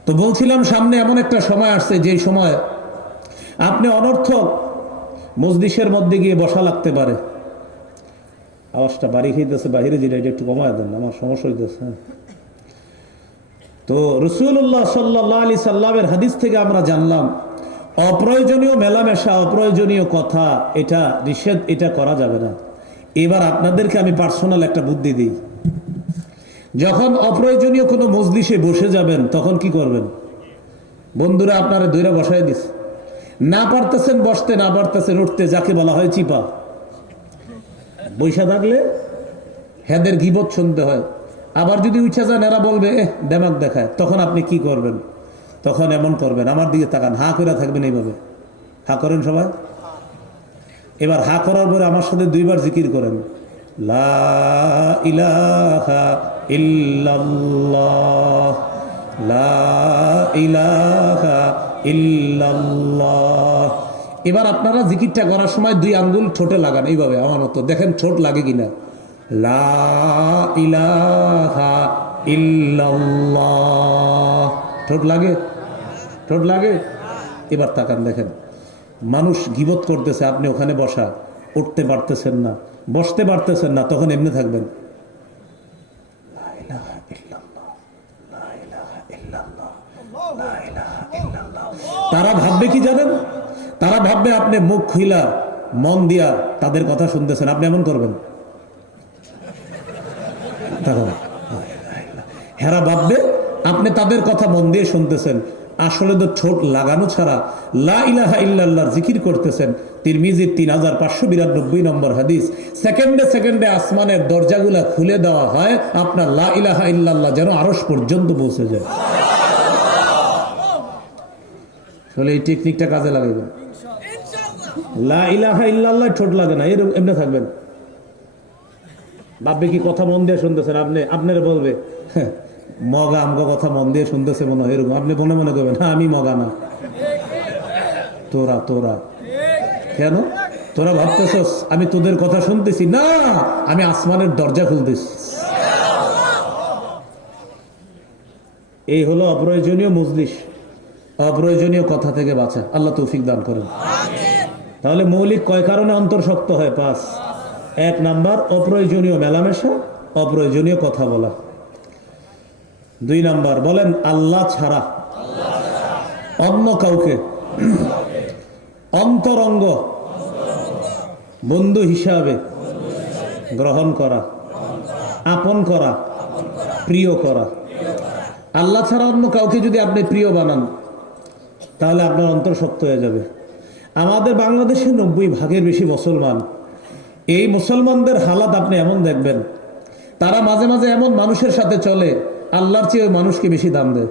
তো বলছিলাম সামনে এমন একটা সময় আসছে যে সময় আপনি অনর্থক মজলিসের মধ্যে গিয়ে বসা লাগতে পারে। আওয়াজটা বাড়ি খাইতেছে, বাহিরে যেটা এটা একটু কমায় দেন, আমার সমস্যা হইতেছে। তো রাসূলুল্লাহ সাল্লাল্লাহু আলাইহি সাল্লামের হাদিস থেকে আমরা জানলাম অপ্রয়োজনীয় মেলামেশা, অপ্রয়োজনীয় কথা এটা নিষেধ, এটা করা যাবে না। এবার আপনাদেরকে আমি পার্সোনাল একটা বুদ্ধি দিই, যখন অপ্রয়োজনীয় কোনো মজলিসে বসে যাবেন তখন কি করবেন? বন্ধুরা আপনারা দইরা বসায় দিস, না পারতেছেন বসতে, না পারতেছেন উঠতে, যাকে বলা হয় চিপা। বৈশা থাকলে হেদের গিবত শুনতে হয়, আবার যদি উঠে যান এরা বলবে দেমাগ দেখায়, তখন আপনি কি করবেন? তখন এমন করবেন, আমার দিকে তাকান, হা করে থাকবেন এইভাবে, হা করেন সবাই। এবার হা করার পরে আমার সাথে দুইবার জিকির করেন, লা ইলাহা ইল্লাল্লাহ, লা ইলাহা ইল্লাল্লাহ। এবার আপনারা জিকিরটা করার সময় দুই আঙ্গুল ঠোঁটে লাগান এইভাবে, আমার মতো, দেখেন ঠোঁট লাগে কিনা। লা ইলাহা ইল্লাল্লাহ, ঠোঁট লাগে? ঠোঁট লাগে? এবার তাকান, দেখেন মানুষ গীবত করতেছে, আপনি ওখানে বসা, উঠতে পারতেছেন না, বসতে পারতেছেন না, তখন এমনি থাকবেন। লা ইলাহা ইল্লাল্লাহ, লা ইলাহা ইল্লাল্লাহ, লা ইলাহা ইল্লাল্লাহ। তারা ভাববে কি জানেন? তারা ভাববে আপনি মুখ খুইলা মন দিয়া তাদের কথা শুনতেছেন, আপনি এমন করবেন। হেরা ভাববে আপনি তাদের কথা মন দিয়ে শুনতেছেন, আসলে তো ঠোঁট লাগানো ছাড়া লা ইলাহা ইল্লাল্লাহর জিকির করতেছেন। তিরমিজির 3592 নম্বর হাদিস, সেকেন্ডে সেকেন্ডে আসমানের দরজাগুলা খুলে দেওয়া হয়, আপনার লা ইলাহা ইল্লাল্লাহ যেন আরশ পর্যন্ত পৌঁছে যায়। আসলে এই টেকনিকটা কাজে লাগাবে। লা ইলাহা ইল্লাল্লাহ ঠোঁট লাগে না, এরকম এমনি থাকবেন। ভাববে কি কথা মন দিয়ে শুনতেছেন, আপনারা বলবে মগা আমগো কথা মন দিয়ে শুনতেছে মনে হয়, এরকম আপনি মনে মনে করবেন, হ্যাঁ আমি মগা না। তোরা তোরা কেন? তোরা ভাবতেছস আমি তোদের কথা শুনতেছি? না, আমি আসমানের দরজা খুলতেছি। এই হলো অপ্রয়োজনীয় মজলিস, অপ্রয়োজনীয় কথা থেকে বাঁচা। আল্লাহ তৌফিক দান করেন। তাহলে মৌলিক কয় কারণে অন্তর শক্ত হয়? 5। 1 নাম্বার অপ্রয়োজনীয় মেলামেশা, অপ্রয়োজনীয় কথা বলা। 2 নাম্বার বলেন আল্লাহ ছাড়া অন্য কাউকে অন্তরঙ্গ বন্ধু হিসাবে গ্রহণ করা, আপন করা, প্রিয় করা। আল্লাহ ছাড়া অন্য কাউকে যদি আপনি প্রিয় বানান তাহলে আপনার অন্তর শক্ত হয়ে যাবে। আমাদের বাংলাদেশে 90% বেশি মুসলমান। এই মুসলমানদের হালাত আপনি এমন দেখবেন, তারা মাঝে মাঝে এমন মানুষের সাথে চলে আল্লাহর চেয়ে ওই মানুষকে বেশি দাম দেয়।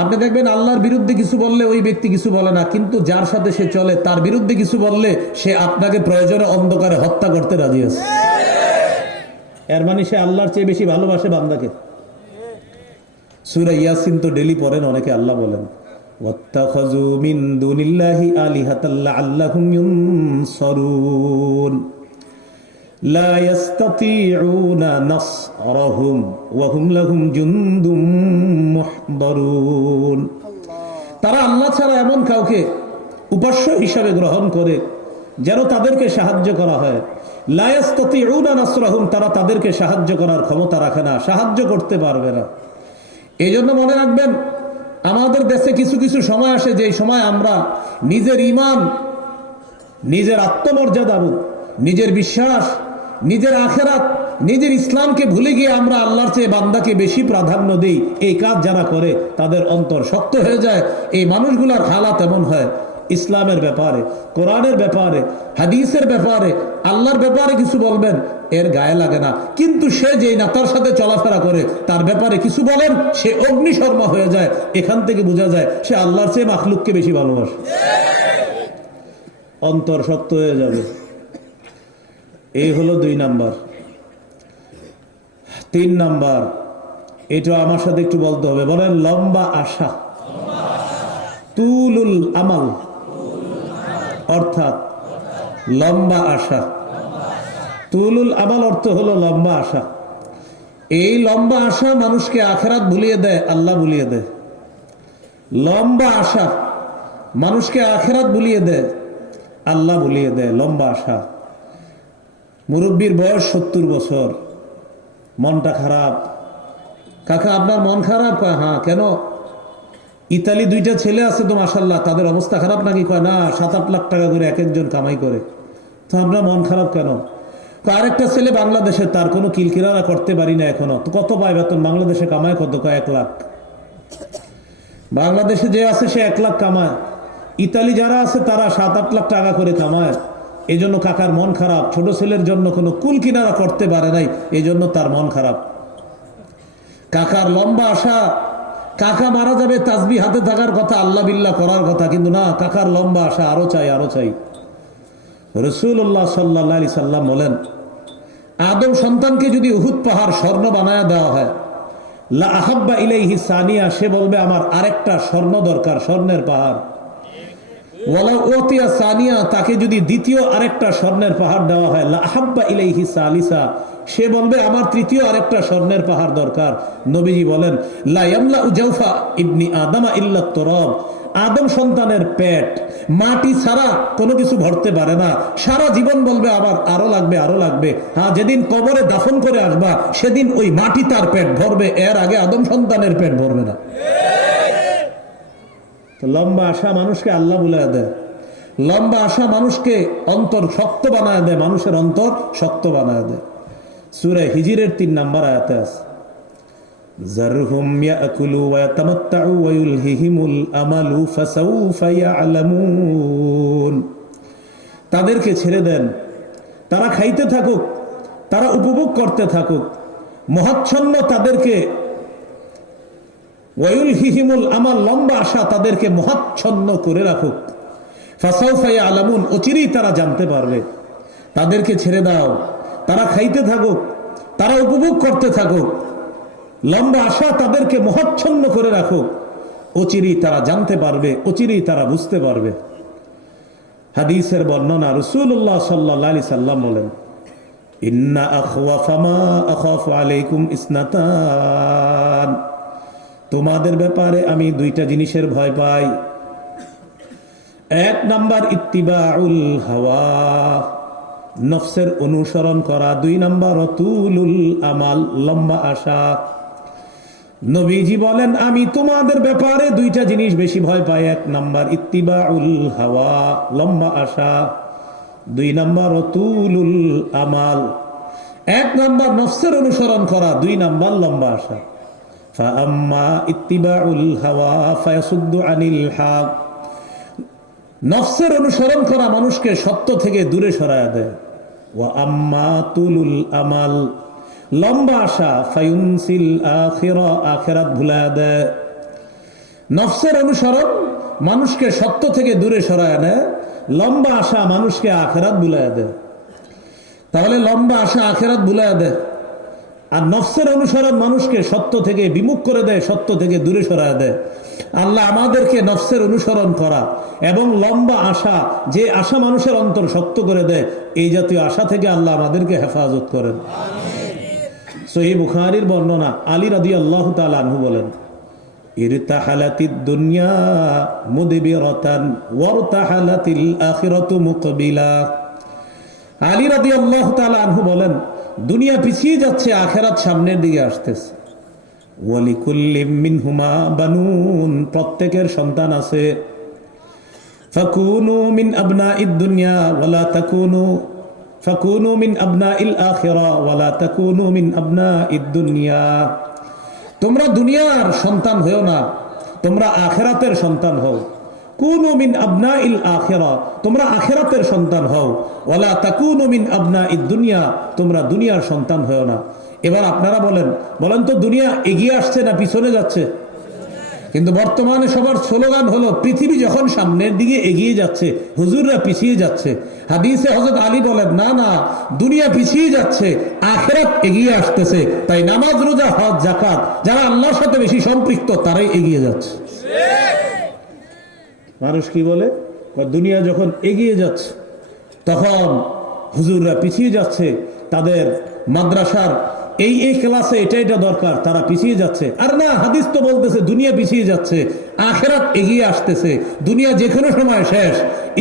আপনি দেখবেন আল্লাহর বিরুদ্ধে কিছু বললে ওই ব্যক্তি কিছু বলে না, কিন্তু যার সাথে সে চলে তার বিরুদ্ধে কিছু বললে সে আপনাকে প্রয়োজনে অন্ধকারে হত্যা করতে রাজি আছে। এর মানে সে আল্লাহর চেয়ে বেশি ভালোবাসে বান্দাকে। সূরা ইয়াসিন তো ডেলি পড়েন অনেকে, আল্লাহ বলেন ওয়াত্তাখাযু মিন দুনিল্লাহি আলিহাতাল লাআল্লাহুম ইউনসারুন লা ইস্তাতিউনা নাসরাহুম ওয়া হুম লাহুম জুনদুম মুহদারুন। তারা আল্লাহ ছাড়া এমন কাউকে উপাস্য হিসাবে গ্রহণ করে যেন তাদেরকে সাহায্য করা হয়, লা ইস্তাতিউনা নাসরাহুম, তারা তাদেরকে সাহায্য করার ক্ষমতা রাখে না, সাহায্য করতে পারবে না। এই জন্য মনে রাখবেন, আমাদের দেশে কিছু কিছু সময় আসে যে সময় আমরা নিজের ঈমান, নিজের আত্মমর্যাদাবোধ, নিজের বিশ্বাস, নিজের আখেরাত, নিজের ইসলামকে ভুলে গিয়ে আমরা আল্লাহর চেয়ে বান্দাকে বেশি প্রাধান্য দিই। এই কাজ যারা করে তাদের অন্তর শক্ত হয়ে যায়। এই মানুষগুলোর হালাত এমন হয়, ইসলামের ব্যাপারে, কোরআনের ব্যাপারে, হাদিসের ব্যাপারে, আল্লাহর ব্যাপারে কিছু বলবেন, এর গায়ে লাগে না। কিন্তু সে যেই নেতার সাথে চলাফেরা করে তার ব্যাপারে কিছু বলেন, সে অগ্নিশর্মা হয়ে যায়। এখান থেকে বোঝা যায় সে আল্লাহর চেয়ে মাখলুককে বেশি ভালোবাসে। অন্তর শক্ত হয়ে যাবে। এই হলো 2 নাম্বার। 3 নাম্বার, এটা আমার সাথে একটু বলতে হবে, বলেন লম্বা আশা। তুলুল আমাল, অর্থাৎ লম্বা আশা। তুলুল আমাল অর্থ হলো লম্বা আশা। এই লম্বা আশা মানুষকে আখেরাত ভুলিয়ে দেয়, আল্লাহ ভুলিয়ে দেয়। লম্বা আশা মানুষকে আখেরাত ভুলিয়ে দেয়, আল্লাহ ভুলিয়ে দেয়। লম্বা আশা। মুরব্বীর বয়স 70 বছর, মনটা খারাপ। কাকা আপনার মন খারাপ? কয় হ্যাঁ। কেন? ইতালি 2টা ছেলে আছে তো মাশাআল্লাহ, তাদের অবস্থা খারাপ নাকি? কয় না, 7-8 লাখ টাকা করে এক একজন কামাই করে। তো আপনার মন খারাপ কেন? আরেকটা ছেলে বাংলাদেশে, তার কোনো কিলকিরারা করতে পারি না এখনো। তো কত পায় বেতন? বাংলাদেশে কামায় কত? কয় 1 লাখ। বাংলাদেশে যে আছে সে 1 লাখ কামায়। ইতালি যারা আছে তারা 7-8 লাখ টাকা করে কামায়। এই জন্য কাকার মন খারাপ। ছোট ছেলের জন্য কোনো কুল কিনারা করতে পারে নাই, এই জন্য তার মন খারাপ। কাকার লম্বা আশা, কাকা মারা যাবে, তাসবি হাতে থাকার কথা, আল্লাহ বিল্লাহ করার কথা, কিন্তু না, কাকার লম্বা আশা, আরো চাই, আরো চাই। রাসূলুল্লাহ সাল্লাল্লাহু আলাইহি সাল্লাম বলেন, আদম সন্তানকে যদি উহুদ পাহাড় স্বর্ণ বানায় দেওয়া হয়, লা আহাব্বা ইলাইহি সানিয়া, সে বলবে আমার আরেকটা স্বর্ণ দরকার, স্বর্ণের পাহাড়। ওয়ালা উতিয়া সানিয়া, তাকে যদি দ্বিতীয় আরেকটা স্বর্ণের পাহাড় দেওয়া হয়, লা আহাব্বা ইলাইহি সালিসা, সে বলবে আমার তৃতীয় আরেকটা স্বর্ণের পাহাড় দরকার। নবীজি বলেন, লা ইয়ামলা জাওফা ইবনি আদমা ইল্লা তুরাব, আদম সন্তানের পেট মাটি ছাড়া কোনো কিছু ভরতে পারে না। সারা জীবন বলবে আবার আরো লাগবে, আরো লাগবে। হ্যাঁ, যেদিন কবরে দাফন করে আসবা সেদিন ওই মাটি তার পেট ভরবে, এর আগে আদম সন্তানের পেট ভরবে না। তো লম্বা আশা মানুষকে আল্লাহ বলে দেয়। লম্বা আশা মানুষকে অন্তর শক্ত বানায় দেয়, মানুষের অন্তর শক্ত বানায় দেয়। সূরা হিজরের 3 নম্বর আয়াতে আছে, যারহুম ইয়াকুলু ওয়া ইয়াতামাত্তাউ ওয়া ইউলহিহিমুল আমালু ফাসাউফা ইয়ালামুন, তাদেরকে ছেড়ে দেন, তারা খাইতে থাকুক, তারা উপভোগ করতে থাকুক, মহাচ্ছন্ন তাদেরকে, ওয়ায়ুলহিহিমুল আমাল, লম্বা আশা তাদেরকে মহাচ্ছন্ন করে রাখুক। ফাসাউফা ইয়ালামুন, অচিরেই তারা জানতে পারবে। তাদেরকে ছেড়ে দাও, তারা খাইতে থাকুক, তারা উপভোগ করতে থাকুক, লম্বা আশা তাদেরকে মহাচ্ছন্ন করে রাখুক, অচিরেই তারা জানতে পারবে, অচিরেই তারা বুঝতে পারবে। হাদিসের বর্ণনা, রাসূলুল্লাহ সাল্লাল্লাহু আলাইহি সাল্লাম বলেন, ইন্না আখওয়াফা মা আখাফু আলাইকুম ইসনাতান, তোমাদের ব্যাপারে আমি 2টা জিনিসের ভয় পাই। 1 নাম্বার ইত্তিবাউল হাওয়া, নফসের অনুসরণ করা। 2 নাম্বার তুলুল আমাল, লম্বা আশা। নবীজি বলেন আমি তোমাদের ব্যাপারে 2টা জিনিস বেশি ভয় পাই। 1 নাম্বার ইত্তিবাউল হাওয়া, লম্বা আশা। 2 নাম্বার তুলুল আমাল। 1 নাম্বার নফসের অনুসরণ করা, 2 নাম্বার লম্বা আশা। ফাআম্মা ইত্তিবাউল হাওয়া ফায়াসুদ্দু আনিল হক, নফসের অনুসরণ করা মানুষকে সত্য থেকে দূরে সরায় দেয়। ওয়া আম্মা তুলুল আমাল, লম্বা আশা, ফায়ুনসিল আখিরা, আখিরাত ভুলায় দেয়। নফসের অনুসরণ মানুষকে সত্য থেকে দূরে সরায় দেয়, লম্বা আশা মানুষকে আখিরাত ভুলায় দেয়। তাহলে লম্বা আশা আখিরাত ভুলায় দেয়, আর নফসের অনুসরণ মানুষকে সত্য থেকে বিমুখ করে দেয়, সত্য থেকে দূরে সরায় দেয়। আল্লাহ আমাদেরকে নফসের অনুসরণ করা এবং লম্বা আশা, যে আশা মানুষের অন্তর শক্ত করে দেয়, এই জাতীয় আশা থেকে আল্লাহ আমাদেরকে হেফাজত করেন। সহিহ বুখারীর বর্ণনা, আলী রাদিয়াল্লাহু তাআলা আনহু বলেন, ইরতাহালাতিদ দুনিয়া মুদবিরাতান ওয়ারতাহালাতিল আখিরাতু মুকবিলা, আলী রাদিয়াল্লাহু তাআলা আনহু বলেন, দুনিয়া পিছিয়ে যাচ্ছে, আখিরাত সামনের দিকে আসতেছে। ওয়ালিকুল্লিম মিনহুমা বানুন, প্রত্যেকের সন্তান আছে। ফাকুনু মিন আবনাইদ দুনিয়া ওয়ালা তাকুনু ফাকুনু মিন আবনাইল আখিরা ওয়ালা তাকুনু মিন আবনাইদ দুনিয়া। তোমরা দুনিয়ার সন্তান হও না, তোমরা আখিরাতের সন্তান হও। কুনু মিন আবনাইল আখিরা, তোমরা আখিরাতের সন্তান হও। ওয়ালা তাকুনু মিন আবনাইদ দুনিয়া, তোমরা দুনিয়ার সন্তান হও না। এবার আপনারা বলেন তো, দুনিয়া এগিয়ে আসছে না পিছনে যাচ্ছে? কিন্তু বর্তমানে সবার স্লোগান হলো, পৃথিবী যখন সামনের দিকে এগিয়ে যাচ্ছে, হুজুররা পিছিয়ে যাচ্ছে। হাদিসে হযরত আলী বলেন, না না, দুনিয়া পিছিয়ে যাচ্ছে, আখিরাত এগিয়ে আসতেছে। তাই নামাজ, রোজা, হজ, যাকাত যারা আল্লাহর সাথে বেশি সম্পৃক্ত তারাই এগিয়ে যাচ্ছে। মানুষ কি বলে, দুনিয়া যখন এগিয়ে যাচ্ছে তখন হুজুররা পিছিয়ে যাচ্ছে, তাদের মাদ্রাসার এই ক্লাসে এটা দরকার, তারা পিছিয়ে যাচ্ছে। আর না, হাদিস তো বলতেছে দুনিয়া পিছিয়ে যাচ্ছে, আখিরাত এগিয়ে আসতেছে। দুনিয়া যে কোনো সময় শেষ,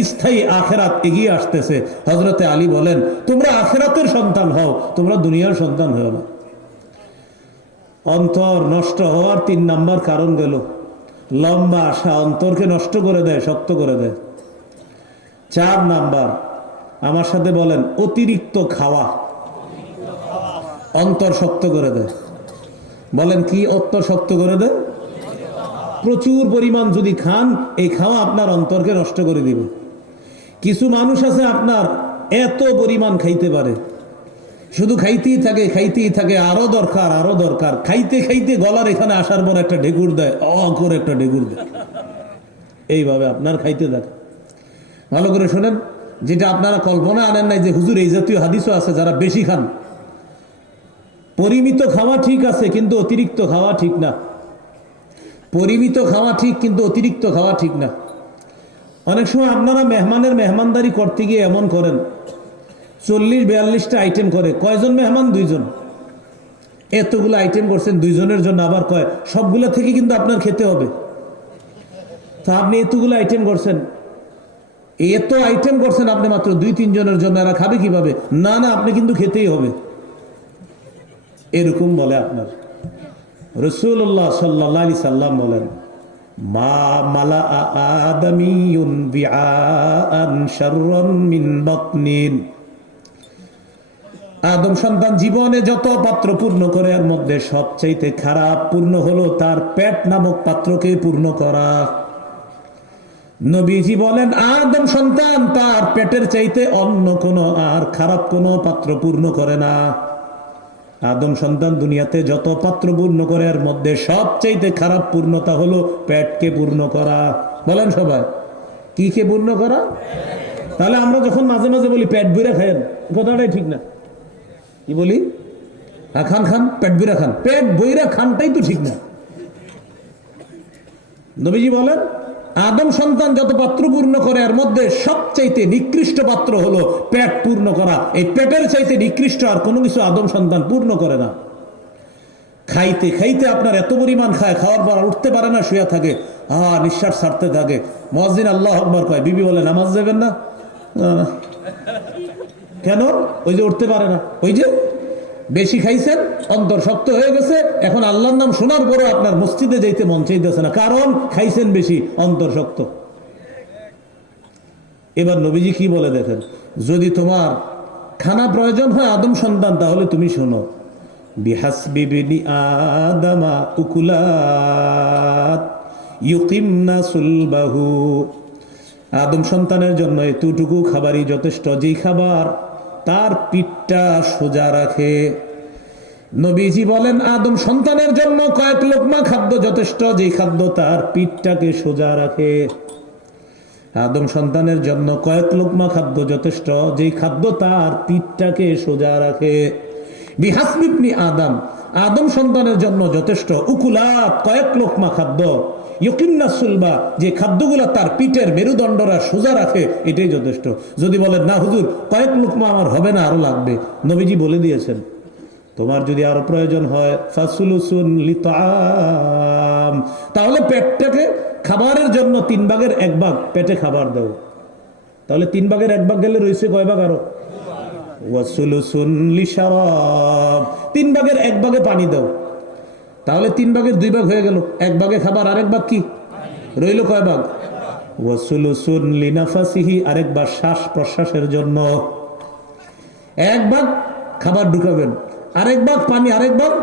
স্থায়ী আখিরাত এগিয়ে আসতেছে। হযরতে আলী বলেন, তোমরা আখিরাতের সন্তান হও, তোমরা দুনিয়ার সন্তান হও না। অন্তর নষ্ট হওয়ার 3 নাম্বার কারণ গেল, লম্বা আশা অন্তরকে নষ্ট করে দেয়, শক্ত করে দেয়। 4 নাম্বার, আমার সাথে বলেন, অতিরিক্ত খাওয়া অন্তর শক্ত করে দেয়। বলেন কি অন্তর শক্ত করে দেয়? প্রচুর পরিমাণ যদি খান, এই খাওয়া আপনার অন্তরকে নষ্ট করে দিবে। কিছু মানুষ আছে আপনার এত পরিমাণ খাইতে পারে, শুধু খাইতেই থাকে, আরো দরকার, আরো দরকার। খাইতে খাইতে গলার এখানে আসার পর একটা ঢেকুর দেয়, করে একটা ঢেকুর দেয়। এইভাবে আপনার খাইতে থাকে। ভালো করে শোনেন, যেটা আপনারা কল্পনা আনেন নাই যে হুজুর এই জাতীয় হাদিসও আছে, যারা বেশি খান। পরিমিত খাওয়া ঠিক আছে, কিন্তু অতিরিক্ত খাওয়া ঠিক না। পরিমিত খাওয়া ঠিক, কিন্তু অতিরিক্ত খাওয়া ঠিক না। অনেক সময় আপনারা মেহমানের মেহমানদারি করতে গিয়ে এমন করেন, 40-42টা আইটেম করে। কয়জন মেহমান? 2 জন। এতগুলো আইটেম করছেন 2 জনের জন্য, আবার কয় সবগুলো থেকে কিন্তু আপনার খেতে হবে। তা আপনি এতগুলো আইটেম করছেন, এত আইটেম করছেন আপনি মাত্র 2-3 জনের জন্য, এরা খাবে কিভাবে? না না, আপনি কিন্তু খেতেই হবে। এরকম বলে আপনার। রাসূলুল্লাহ সাল্লাল্লাহু আলাইহি সাল্লাম বলেন, মা মালা আদামিয়ুন বিআআন শাররান মিন বাতনিন। আদম সন্তান জীবনে যত পাত্র পূর্ণ করে, এর মধ্যে সবচাইতে খারাপ পূর্ণ হলো তার পেট নামক পাত্রকে পূর্ণ করা। নবীজি বলেন, আদম সন্তান তার পেটের চাইতে অন্য কোনো আর খারাপ কোনো পাত্র পূর্ণ করে না। আদম সন্তান দুনিয়াতে যত পাত্র পূর্ণ করে, এর মধ্যে সবচাইতে খারাপ পূর্ণতা হলো পেটকে পূর্ণ করা। বলেন সবাই, কি কে পূর্ণ করা? তাহলে আমরা যখন মাঝে মাঝে বলি পেট ভরে খায়েন, কথাটাই ঠিক না। কি বলি? খান খান, পেট ভরে খান। পেট বইরা খানটাই তো ঠিক না। নবীজি বলেন, আদম সন্তান যত পাত্র পূর্ণ করে, এর মধ্যে সবচাইতে নিকৃষ্ট পাত্র হলো পেট পূর্ণ করা। এই পেটের চাইতে নিকৃষ্ট আর কোনো কিছু আদম সন্তান পূর্ণ করে না। খাইতে খাইতে আপনার এত পরিমাণ খায়, খাওয়ার পর উঠতে পারে না, শুয়ে থাকে, নিঃশ্বাস ছাড়তে থাকে। মুয়াজ্জিন আল্লাহু আকবার কয়, বিবি বলে নামাজ যাবেন না? কেন? ওই যে উঠতে পারে না। ওই যে বেশি খাইছেন, অন্তর শক্ত হয়ে গেছে, এখন আল্লাহর নাম শোনার পরে আপনার মসজিদে যাইতে মন চাইতেছে না, কারণ খাইছেন বেশি, অন্তর শক্ত। এবার নবীজি কি বলে দেখেন, যদি তোমার খানা প্রয়োজন হয় আদম সন্তান, তাহলে তুমি শোনো, বিহাসবি বিনি আদামা উকুলাত ইউকিমনা সুলবাহু। আদম সন্তানের জন্য এতটুকু খাবারই যথেষ্ট, যেই খাবার তার পিঠটা সোজা রাখে। নবীজি বলেন, আদম সন্তানের জন্য কয়েক লোকমা খাদ্য যথেষ্ট, যেই খাদ্য তার পিঠটাকে সোজা রাখে। আদম সন্তানের জন্য কয়েক লোকমা খাদ্য যথেষ্ট, যেই খাদ্য তার পিঠটাকে সোজা রাখে। বিহাসবিবনি আদম, আদম সন্তানের জন্য যথেষ্ট উকুলাত, কয়েক লোকমা খাদ্য, ইউকিন্না সুলবা, যে খাদ্যগুলা তার পিঠের মেরুদণ্ডরা সোজা রাখে, এটাই যথেষ্ট। যদি বলেন না হুজুর কয়েক লোকমা আমার হবে না, আরো লাগবে, নবীজি বলে দিয়েছেন, তোমার যদি আরো প্রয়োজন হয় ফাসুলুসুন লিতাম, তাহলে পেটটাকে খাবারের জন্য 3 ভাগের 1 ভাগ পেটে খাবার দাও। তাহলে 3 ভাগের 1 ভাগ গেলে রয়েছে কয় ভাগ? আরো ওয়া সুলুসুন লিশারাব, 3 ভাগের 1 ভাগে পানি দাও। তাহলে 3 ভাগের 2 ভাগ হয়ে গেল, 1 ভাগে খাবার, আরেক ভাগ কি রইল? কয় ভাগ? ওয়া সুলুসুন লিনাফাসিহি, আরেক ভাগ শ্বাস প্রশ্বাসের জন্য। 1 ভাগ খাবার ঢুকাবেন, আরেক ভাগ পানি, আরেক ভাগ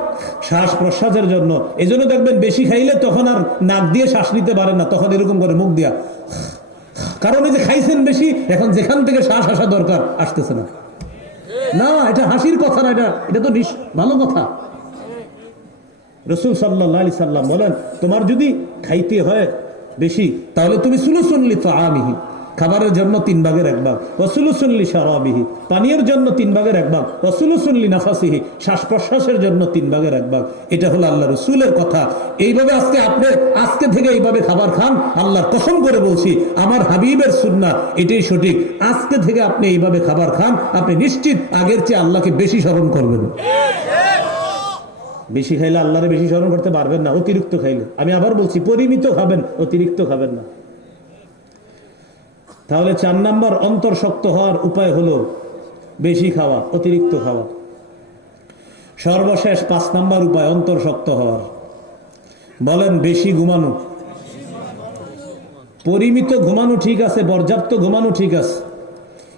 শ্বাস প্রশ্বাসের জন্য। এই জন্য দেখবেন বেশি খাইলে তখন আর নাক দিয়ে শ্বাস নিতে পারে না, তখন এরকম করে মুখ দিয়া, কারণ এই যে খাইছেন বেশি, এখন যেখান থেকে শ্বাস আসা দরকার আসতেছে না। না, এটা হাসির কথা না, এটা তো ভালো কথা। রাসূল সাল্লাল্লাহু আলাইহি সাল্লাম বলেন, তোমার যদি খাইতে হয় বেশি, তাহলে তুমি সুলুসুন লিতাআমিহি, খাবারের জন্য 3 ভাগের 1 ভাগ, ওয়া সুলুসুন লিশারাবিহি, পানীয়ের জন্য 3 ভাগের 1 ভাগ, ওয়া সুলুসুন লিনাফাসিহি, শ্বাস প্রশ্বাসের জন্য 3 ভাগের 1 ভাগ। এটা হলো আল্লাহ রাসূলের কথা। এইভাবে আজকে থেকে এইভাবে খাবার খান। আল্লাহর কসম করে বলছি, আমার হাবিবের সুন্নাহ এটাই সঠিক। আজকে থেকে আপনি এইভাবে খাবার খান, আপনি নিশ্চিত আগের চেয়ে আল্লাহকে বেশি স্মরণ করবেন। বেশি খাইলে আল্লাহরে বেশি স্মরণ করতে পারবেন না, অতিরিক্ত খাইলে। আমি আবার বলছি, পরিমিত খাবেন, অতিরিক্ত খাবেন না। তাহলে 4 নাম্বার অন্তর শক্ত হওয়ার উপায় হলো বেশি খাওয়া, অতিরিক্ত খাওয়া। সর্বশেষ 5 নাম্বার উপায় অন্তর শক্ত হওয়ার, বলেন বেশি ঘুমানো। পরিমিত ঘুমানো ঠিক আছে, পর্যাপ্ত ঘুমানো ঠিক আছে,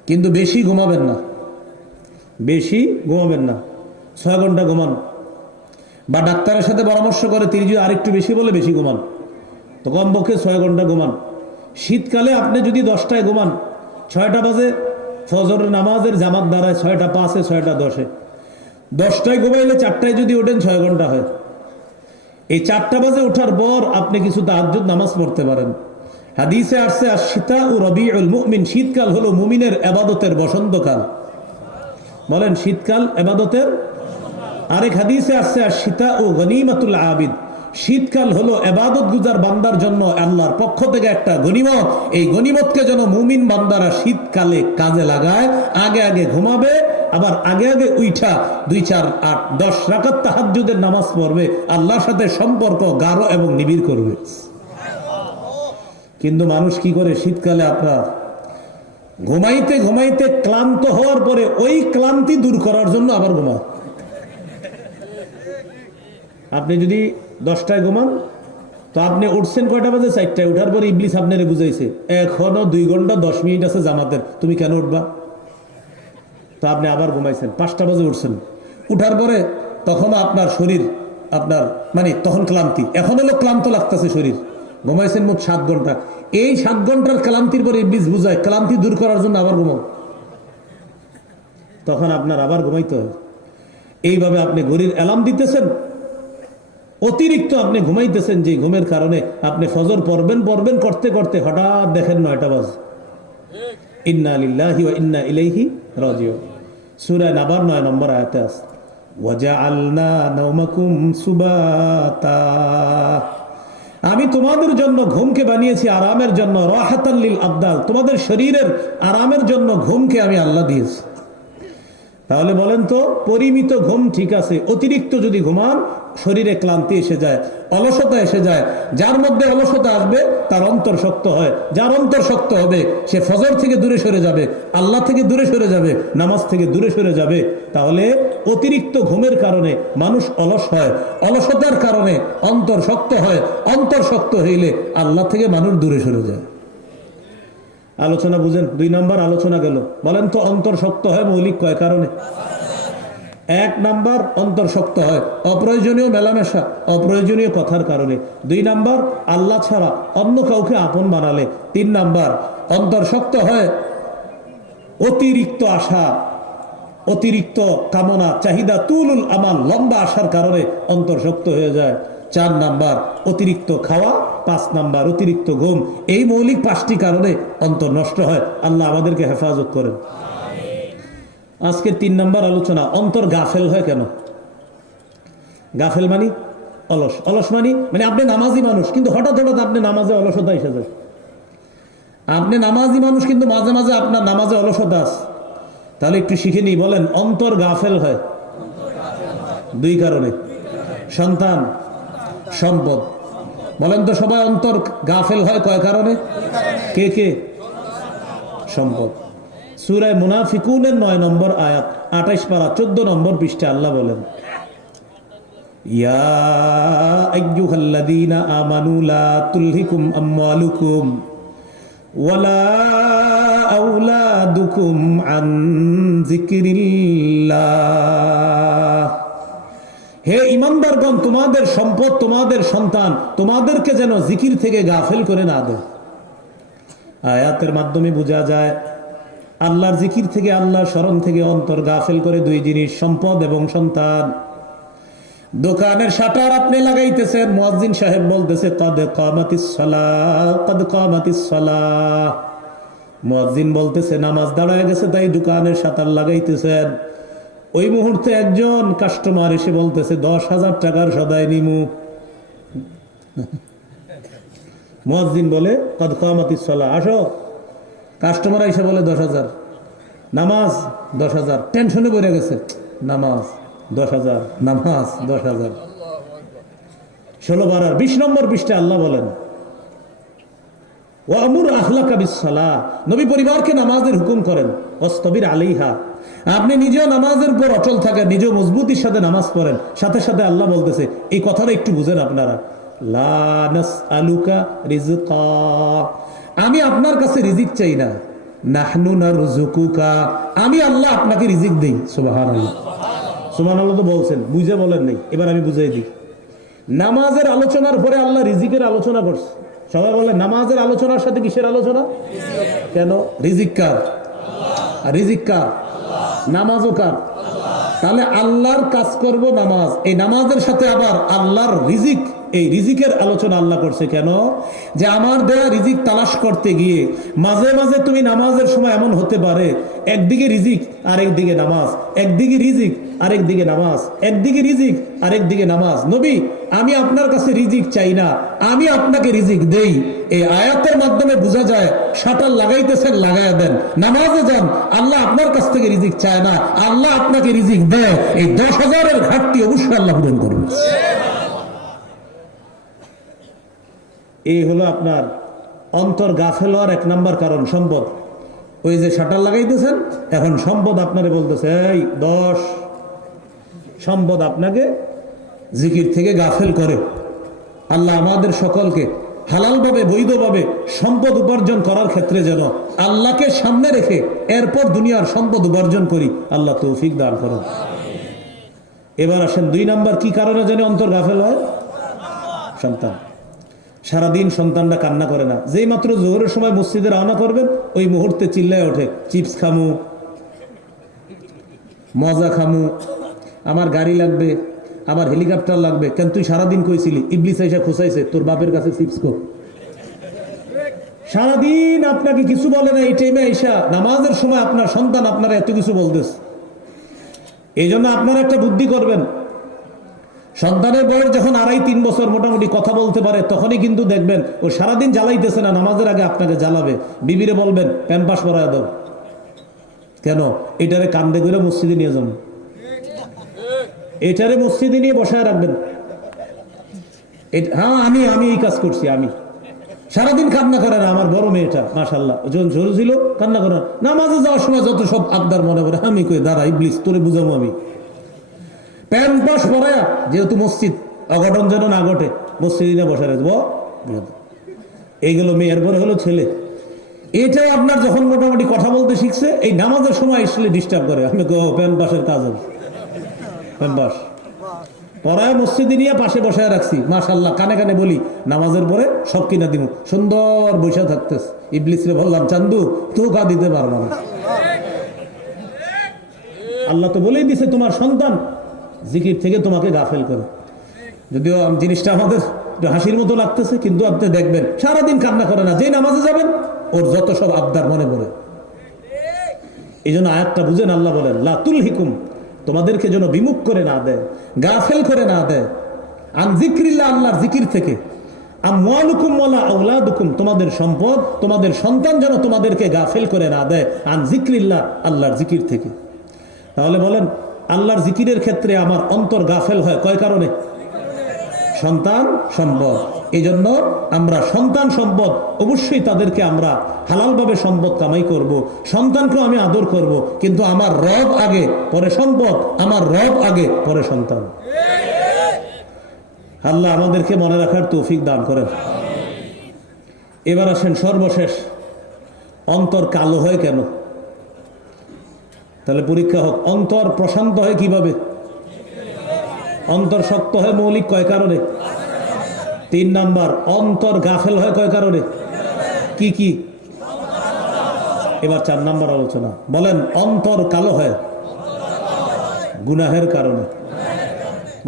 কিন্তু বেশি ঘুমাবেন না। বেশি ঘুমাবেন না, 6 ঘন্টা ঘুমান, বা ডাক্তারের সাথে পরামর্শ করে তিনি যদি আরেকটু বেশি বলে বেশি ঘুমান, তো কমপক্ষে 6 ঘন্টা ঘুমান। শীতকালে আপনি যদি 10টায় ঘুমান, 6টা বাজে ফজরের নামাজের জামাত দাঁড়ায় 6টা 5-এ, 6টা 10-এ। 10টায় ঘুমাইলে 4টায় যদি ওঠেন 6 ঘন্টা হয়। এই 4টা বাজে ওঠার পর আপনি কিছু তাহাজ্জুদ নামাজ পড়তে পারেন। হাদিসে আসছে, আশ-শিতা ও রবিউল মুমিন, শীতকাল হলো মুমিনের ইবাদতের বসন্তকাল। বলেন শীতকাল ইবাদতের। আরেক হাদিসে আসছে, আশ-শিতা ও গনিমাতুল আবিদ, শীতকাল হলো ইবাদত গুজার বান্দার জন্য আল্লাহর পক্ষ থেকে একটা গনিমত। এই গনিমতকে যেন মুমিন বান্দারা শীতকালে কাজে লাগায়। আগে আগে ঘুমাবে, আবার আগে আগে উঠা 2, 4, 8, 10 রাকাত তাহাজ্জুদের নামাজ পড়বে, আল্লাহর সাথে সম্পর্ক গাঢ় এবং নিবিড় করবে। কিন্তু মানুষ কি করে, শীতকালে আপনার ঘুমাইতে ঘুমাইতে ক্লান্ত হওয়ার পরে ওই ক্লান্তি দূর করার জন্য আবার ঘুমায়। আপনি যদি 10টায় ঘুমান, তো আপনি উঠছেন কয়টা বাজে? 4টায়। উঠার পরে ইবলিস আপনারে বুঝাইছে, এখনো 2 ঘন্টা 10 মিনিট আছে জামাতের, তুমি কেন উঠবা? তো আপনি আবার ঘুমাইছেন, 5টা বাজে উঠছেন। উঠার পরে তখন আপনার শরীর তখন ক্লান্তি, এখন হলো ক্লান্ত লাগতেছে শরীর, ঘুমাইছেন মোট 7 ঘন্টা। এই 7 ঘন্টার ক্লান্তির পরে ইবলিস বুঝায় ক্লান্তি দূর করার জন্য আবার ঘুমাও, তখন আপনার আবার ঘুমাইতে হয়। এইভাবে আপনি ঘড়ির অ্যালার্ম দিতেছেন, অতিরিক্ত আপনি ঘুমাইতেছেন, যে ঘুমের কারণে আপনি ফজর পড়বেন করতে করতে হঠাৎ দেখেন 9টা বাজে। ইন্না লিল্লাহি ওয়া ইন্না ইলাইহি রাজিউন, সূরা নাবার 9 নম্বর আয়াতে আছে, ওয়াজআলনা নাওমাকুম সুবাতা, আমি তোমাদের জন্য ঘুমকে বানিয়েছি আরামের জন্য, রাহাতাল লিল আবদাল, তোমাদের শরীরের আরামের জন্য ঘুমকে আমি আল্লাহ দিয়েছি। তাহলে বলেন তো, পরিমিত ঘুম ঠিক আছে, অতিরিক্ত যদি ঘুমান শরীরে ক্লান্তি এসে যায়, অলসতা এসে যায়। যার মধ্যে অলসতা আসবে তার অন্তর শক্ত হয়, যার অন্তর শক্ত হবে সে ফজর থেকে দূরে সরে যাবে, আল্লাহ থেকে দূরে সরে যাবে, নামাজ থেকে দূরে সরে যাবে। তাহলে অতিরিক্ত ঘুমের কারণে মানুষ অলস হয়, অলসতার কারণে অন্তর শক্ত হয়, অন্তর শক্ত হইলে আল্লাহ থেকে মানুষ দূরে সরে যায়। আলোচনা বুঝেন? 2 নম্বর আলোচনা গেল। বলেন তো অন্তর শক্ত হয় মৌলিক কয় কারণে? 1 নাম্বার, অন্তর শক্ত হয় অপ্রয়োজনীয় মেলামেশা, অপ্রয়োজনীয় কথার কারণে। 2 নাম্বার, আল্লাহ ছাড়া অন্য কাউকে আপন বানালে। 3 নাম্বার, অন্তর শক্ত হয় অতিরিক্ত আশা, অতিরিক্ত কামনা চাহিদা, তুলুল আমাল, লম্বা আশার কারণে অন্তর শক্ত হয়ে যায়। 4 নাম্বার, অতিরিক্ত খাওয়া। 5 নাম্বার, অতিরিক্ত ঘুম। এই মৌলিক 5টি কারণে অন্তর নষ্ট হয়। আল্লাহ আমাদেরকে হেফাজত করেন। আজকে 3 নাম্বার আলোচনা, অন্তর গাফেল হয় কেন? গাফেল মানি অলস, অলস মানি আপনি নামাজি মানুষ, কিন্তু হঠাৎ হঠাৎ আপনি নামাজে অলসতা এসে যায়। আপনি নামাজি মানুষ, কিন্তু মাঝে মাঝে আপনার নামাজে অলসতা আছে। তাহলে একটু শিখে নিই, বলেন অন্তর গাফেল হয় 2 কারণে, সন্তান, সম্পদ। বলেন তো সবাই, অন্তর গাফেল হয় কয় কারণে? কে কে? সম্পদ। সূরা মুনাফিকুনের 9 নম্বর আয়াত, 28 পারা 14 নম্বর পৃষ্ঠা আল্লাহ বলেন, ইয়া আইয়ুহাল্লাযীনা আমানু লা তুলহিকুম আমওয়ালুকুম ওয়ালা আওলাদুকুম আন যিকরিল্লাহ। হে ঈমানদারগণ, তোমাদের সম্পদ, তোমাদের সন্তান, তোমাদেরকে যেন জিকির থেকে গাফেল করে না দেয়। আয়াতের মাধ্যমে বোঝা যায় আল্লাহর জিকির থেকে, আল্লাহর স্মরণ থেকে অন্তর গাফেল করে দুই জিনিস, সম্পদ এবং সন্তান। দোকানের শাটার আপনি লাগাইতেছেন, মুয়াজ্জিন সাহেব বলতেছে কদ কামাতিস সালাহ, কদ কামাতিস সালাহ। মুয়াজ্জিন বলতেছে নামাজ দাঁড়ায় গেছে, তাই দোকানের শাটার লাগাইতেছেন। ওই মুহূর্তে একজন কাস্টমার এসে বলতেছে 10,000 টাকার সদাই নিমু। মুয়াজ্জিন বলে কদ কামাতিস সালাহ, আসো। কাস্টমার এসে বলে 10,000, নামাজ 10,000, টেনশনে পড়ে গেছে, নামাজ 10,000, নামাজ 10,000। 16 পারার 20 নম্বর পৃষ্ঠা আল্লাহ বলেন, ওয়ামুর আহলাকা বিসসালাহ, নবী পরিবারকে নামাজের হুকুম করেন, ওয়াসতাবির আলাইহা, আপনি নিজেও নামাজের উপর অটল থাকেন, নিজেও মজবুতির সাথে নামাজ পড়েন। সাথে সাথে আল্লাহ বলতেছে, এই কথাটা একটু বুঝেন আপনারা, লা নাসআলুকা রিজকা, আমি আপনার কাছে রিজিক চাই না, নাহনু নারযুকুকা, আমি আল্লাহ আপনাকে রিজিক দেই। সুবহানাল্লাহ, সুবহানাল্লাহ তো বলছেন, বুঝে বলেন নাই, এবার আমি বুঝাই দিই। নামাজের আলোচনার পরে আল্লাহ রিজিকের আলোচনা করছে। সবাই বলে নামাজের আলোচনার সাথে কিসের আলোচনা? কেন? রিজিক কার? রিজিক কার? নামাজও কার? তাহলে আল্লাহর কাজ করব নামাজ, এই নামাজের সাথে আবার আল্লাহর রিজিক, এই রিজিকের আলোচনা আল্লাহ করছে। কেন? যে আমার দেয়া রিজিক তালাশ করতে গিয়ে মাঝে মাঝে তুমি নামাজের সময় এমন হতে পারে একদিকে রিজিক আরেকদিকে নামাজ, একদিকে রিজিক আরেকদিকে নামাজ, একদিকে রিজিক আরেকদিকে নামাজ। নবী, আমি আপনার কাছে রিজিক চাই না, আমি আপনাকে রিজিক দেই। এই আয়াতের মাধ্যমে বোঝা যায় শাটার লাগাইতেছেন, লাগাইয়া দেন, নামাজে যান, আল্লাহ আপনার কাছ থেকে রিজিক চায় না, আল্লাহ আপনাকে রিজিক দেয়। এই 10,000-এর ঘাটতি অবশ্যই আল্লাহ পূরণ করবে। এই হলো আপনার অন্তর গাফেল হওয়ার 1 নাম্বার কারণ, সম্পদ। ওই যে শাটার লাগাইতেছেন, এখন সম্পদ আপনারে বলতেছে, এই 10 সম্পদ আপনাকে জিকির থেকে গাফেল করে। আল্লাহ আমাদের সকলকে হালালভাবে, বৈধভাবে সম্পদ উপার্জন করার ক্ষেত্রে যেন আল্লাহকে সামনে রেখে এরপর দুনিয়ার সম্পদ উপার্জন করি, আল্লাহ তৌফিক দান করুন। এবার আসেন 2 নাম্বার কি কারণে যেন অন্তর গাফেল হয়? সন্তান। সারাদিন সন্তানরা কান্না করে না, যেই মাত্র জোহরের সময় মসজিদে রওনা করবেন ওই মুহূর্তে চিল্লায় ওঠে, চিপস খামু, মজা খামু, আমার গাড়ি লাগবে, আমার হেলিকপ্টার লাগবে। কেন তুই সারাদিন কইছিলি? ইবলিস এসে খুঁচাইছে তোর বাপের কাছে চিপস কর। সারাদিন আপনাকে কিছু বলে না, এই টাইমে আইসা নামাজের সময় আপনার সন্তান আপনারা এত কিছু বলতেছে। এই জন্য আপনারা একটা বুদ্ধি করবেন, সন্তানের বয়স যখন 2.5-3 বছর মোটামুটি কথা বলতে পারে, তখনই কিন্তু দেখবেন ও সারাদিন জ্বালাইতেছে না, নামাজের আগে আপনাকে জ্বালাবে। বিবিরে বলবেন প্যাম্পাস পরায় দাও। কেন? এটারে কান্দে করে মসজিদে নিয়ে যান, এটারে মসজিদে নিয়ে বসায় রাখবেন। হ্যাঁ, আমি এই কাজ করছি। আমি সারাদিন কান্না করে না আমার বড় মেয়েটা, মাশাআল্লাহ, যখন ছোট ছিল কান্না করে না। নামাজে যাওয়ার সময় যত সব আবদার মনে করে, আমি কই দাঁড়া ইবলিস, তোরে বুঝাবো আমি। প্যাম্পাস পরায়া, যেহেতু মসজিদ অঘটন যেন না ঘটে, মসজিদে বসে রাখবো। এইগুলো মেয়ের পরে হলো ছেলে। এটাই আপনার যখন মোটামুটি কথা বলতে শিখছে, এই নামাজের সময় আসলে ডিস্টার্ব করে। আমি প্যাম্পাসের কাজ হবে, প্যাম্পাস পরায় মসজিদে নিয়ে পাশে বসায় রাখছি, মাশাআল্লাহ, কানে কানে বলি নামাজের পরে সব কিনা দিব, সুন্দর বসে থাকতেস। ইবলিসরে বললাম, চান্দু ধোঁকা দিতে পারবো না, আল্লাহ তো বলেই দিছে তোমার সন্তান জিকির থেকে তোমাকে গাফেল করে। যদিও জিনিসটা আমাদের হাসির মতো লাগতেছে, কিন্তু আপনি দেখবেন সারাদিন কান্না করে না, যেই নামাজে যাবেন ওর যত সব আবদার মনে পড়ে। এই জন্য আয়াতটা বুঝেন, আল্লাহ বলেন লা তুলহিকুম, তোমাদেরকে যেন বিমুখ করে না দেয়, গাফেল করে না দেয়, আন যিকরিল্লাহ, আল্লাহর জিকির থেকে, আমওয়ালুকুম ওয়ালা আওলাদুকুম, তোমাদের সম্পদ, তোমাদের সন্তান যেন তোমাদেরকে গাফেল করে না দেয়, আন যিকরিল্লাহ, আল্লাহর জিকির থেকে। তাহলে বলেন আল্লাহর জিকিরের ক্ষেত্রে আমার অন্তর গাফেল হয় কয় কারণে? সন্তান, সম্পদ। এই জন্য আমরা সন্তান সম্পদ অবশ্যই তাদেরকে আমরা হালালভাবে সম্পদ কামাই করব, সন্তানকেও আমি আদর করব, কিন্তু আমার রব আগে পরে সম্পদ, আমার রব আগে পরে সন্তান। আল্লাহ আমাদেরকে মনে রাখার তৌফিক দান করেন। এবার আসেন সর্বশেষ, অন্তর কালো হয় কেন? তাহলে পরীক্ষা হোক, অন্তর প্রশান্ত হয় কিভাবে? অন্তর শক্ত হয় মৌলিক কয় কারণে? 3 নাম্বার, অন্তর গাফেল হয় কয় কারণে? কি কি? এবার 4 নাম্বার আলোচনা। বলেন, অন্তর কালো হয় গুনাহের কারণে।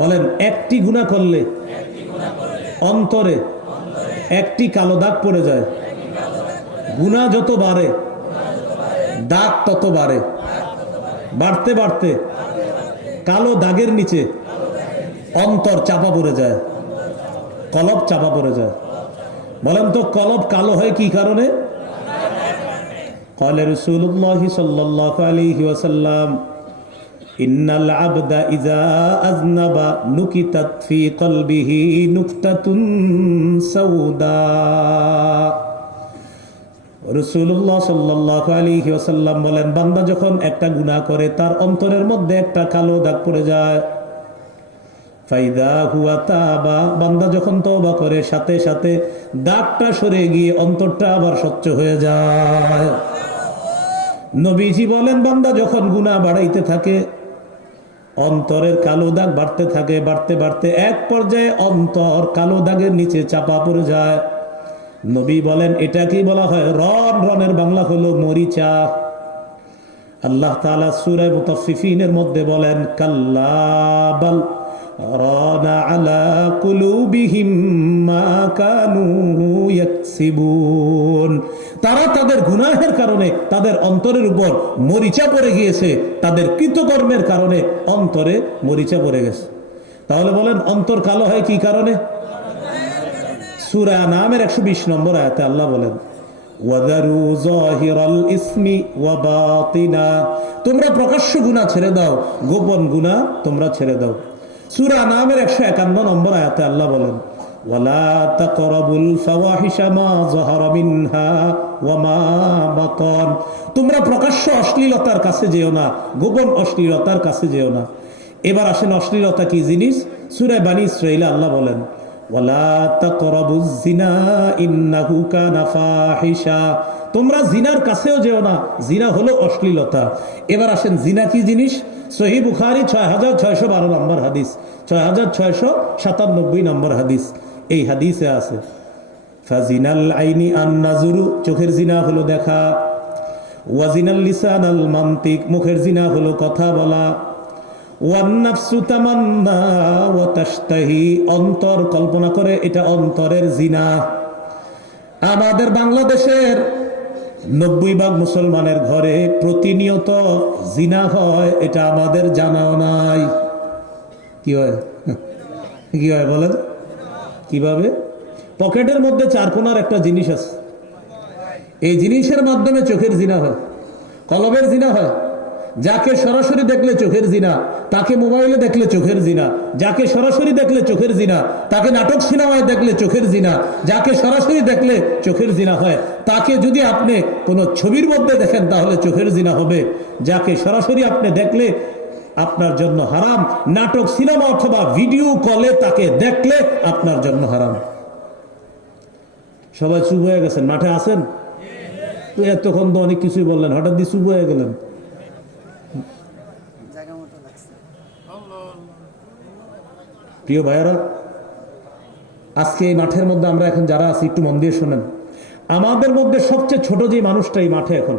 বলেন, একটি গুনাহ করলে অন্তরে একটি কালো দাগ পড়ে যায়। গুনাহ যত বাড়ে দাগ তত বাড়ে, বাড়তে বাড়তে কালো দাগের নিচে অন্তর চাপা পড়ে যায়, কলব চাপা পড়ে যায়। বলেন তো, কলব কালো হয় কি কারণে? قال رسول الله صلى الله عليه وسلم إن العبد إذا أذنب نكتت في قلبه نكتة سوداء। রাসূলুল্লাহ সাল্লাল্লাহু আলাইহি ওয়াসাল্লাম বলেন, বান্দা যখন একটা গুনাহ করে তার অন্তরের মধ্যে একটা কালো দাগ পড়ে যায়। ফাইদা হুয়া তাবা, বান্দা যখন তওবা করে সাথে সাথে দাগটা সরে গিয়ে অন্তরটা আবার স্বচ্ছ হয়ে যায়। নবীজি বলেন, বান্দা যখন গুনাহ বাড়াইতে থাকে অন্তরের কালো দাগ বাড়তে থাকে, বাড়তে বাড়তে এক পর্যায়ে অন্তর কালো দাগের নিচে চাপা পড়ে যায়। নবী বলেন, এটাকেই বলা হয় রন। রনের বাংলা হলো মরিচা। আল্লাহ তাআলা সূরা মুতাফফিফিনের মধ্যে বলেন, কাল্লা বাল রানা আলা কুলুবিহিম মা কানু ইয়াকসিবুন। তারা তাদের গুনাহের কারণে তাদের অন্তরের উপর মরিচা পড়ে গিয়েছে, তাদের কৃতকর্মের কারণে অন্তরে মরিচা পড়ে গেছে। তাহলে বলেন, অন্তর কালো হয় কি কারণে? সূরা আনামের 120 নম্বর আয়াতে আল্লাহ বলেন, ওয়াদারু যাহিরাল ইসমি ওয়া বাতিনা, তোমরা প্রকাশ্য গুনাহ ছেড়ে দাও, গোপন গুনাহ তোমরা ছেড়ে দাও। সূরা আনামের 151 নম্বর আয়াতে আল্লাহ বলেন, ওয়ালা তাকরাবুল ফাওয়াহিশা মা যাহারা মিনহা ওয়া মা বাতান, তোমরা প্রকাশ্য অশ্লীলতার কাছে যেও না, গোপন অশ্লীলতার কাছে যেও না। এবার আসেন, অশ্লীলতা কি জিনিস? সূরা বানী ইসরাঈলে আল্লাহ বলেন, ওয়ালা তাকরাবুজ জিনা ইন্নাহু কানা ফাহিশা, তোমরা জিনার কাছেও যেও না, জিনা হলো অশ্লীলতা। এবার আসেন, জিনা কি জিনিস? সহিহ বুখারী 6612 নম্বর হাদিস, 6697 নম্বর হাদিস। এই হাদিসে আছে, ফাজিনাল আইনি আন নাজরু, চোখের জিনা হলো দেখা, ওয়াজিনাল লিসান আল মান্তিক, মুখের জিনা হলো কথা বলা, ওয়ান নাফসু তামান্না ওয়া তাশতাহি, অন্তর কল্পনা করে, এটা অন্তরের জিনা। আমাদের বাংলাদেশের 90% মুসলমানের ঘরে প্রতিনিয়ত জিনা হয়, এটা আমাদের জানাও নাই। কি হয়? কি হয় বলেন? কিভাবে? পকেটের মধ্যে 4 কোণার একটা জিনিস আছে, এই জিনিসের মাধ্যমে চোখের জিনা হয়, কলবের জিনা হয়। যাকে সরাসরি দেখলে চোখের জিনা, তাকে মোবাইলে দেখলে চোখের জিনা, যাকে সরাসরি দেখলে চোখের জিনা, তাকে নাটক সিনেমায় দেখলে চোখের জিনা, যাকে সরাসরি দেখলে চোখের জিনা হয়, তাকে যদি আপনি কোনো ছবির মধ্যে দেখেন তাহলে চোখের জিনা হবে। যাকে সরাসরি আপনি দেখলে আপনার জন্য হারাম, নাটক সিনেমা অথবা ভিডিও কলে তাকে দেখলে আপনার জন্য হারাম। সবাই চুপ হয়ে গেছেন, মাঠে আছেন তো? এতক্ষণ তো অনেক কিছুই বললেন, হঠাৎ দিয়ে চুপ হয়ে গেলেন। প্রিয় ভাইয়েরা, আজকে এই মাঠের মধ্যে আমরা এখন যারা আছি একটু মন দিয়ে শোনেন। আমাদের মধ্যে সবচেয়ে ছোট যে মানুষটা এই মাঠে এখন,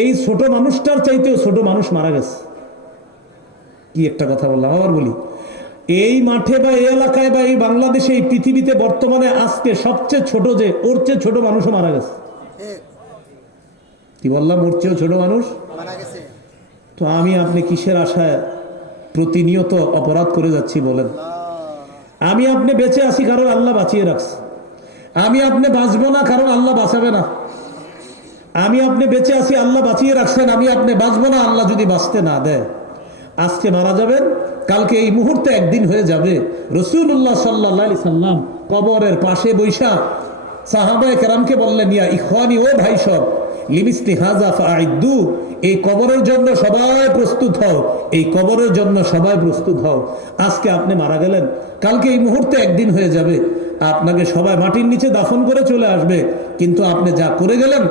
এই ছোট মানুষটার চাইতেও ছোট মানুষ মারা গেছে। কি একটা কথা বললাম, আবার বলি, এই মাঠে বা এই এলাকায় বা এই বাংলাদেশে এই পৃথিবীতে বর্তমানে আজকে সবচেয়ে ছোট যে, ওর চেয়ে ছোট মানুষও মারা গেছে। কি বললাম? ওর চেয়েও ছোট মানুষ মারা গেছে। তো আমি আপনি কিসের আশায় প্রতিনিয়ত অপরাধ করে যাচ্ছি বলেন? আমি আপনি বেঁচে আছি কারণ আল্লাহ বাঁচিয়ে রাখছে, আমি আপনি বাঁচবো না কারণ আল্লাহ বাঁচাবে না। আমি আপনি বেঁচে আছি, আল্লাহ বাঁচিয়ে রাখছেন, আমি আপনি বাঁচবো না আল্লাহ যদি বাঁচতে না দেয়। আজকে মারা যাবেন, কালকে এই মুহূর্তে একদিন হয়ে যাবে। রাসূলুল্লাহ সাল্লাল্লাহু আলাইহি সাল্লাম কবরের পাশে বৈশা সাহাবায়ে কেরামকে বললেন, ইয়া ইখওয়ানি, ও ভাই সব, লিমিসলি হাযা ফাআইদ্দু, এই কবরের জন্য সবাই প্রস্তুত হও, এই কবরের জন্য সবাই প্রস্তুত হও। আজকে আপনি মারা গেলেন, কালকে এই মুহূর্তে একদিন হয়ে যাবে, আপনাকে সবাই মাটির নিচে দাফন করে চলে আসবে, কিন্তু আপনি যা করে গেলেন,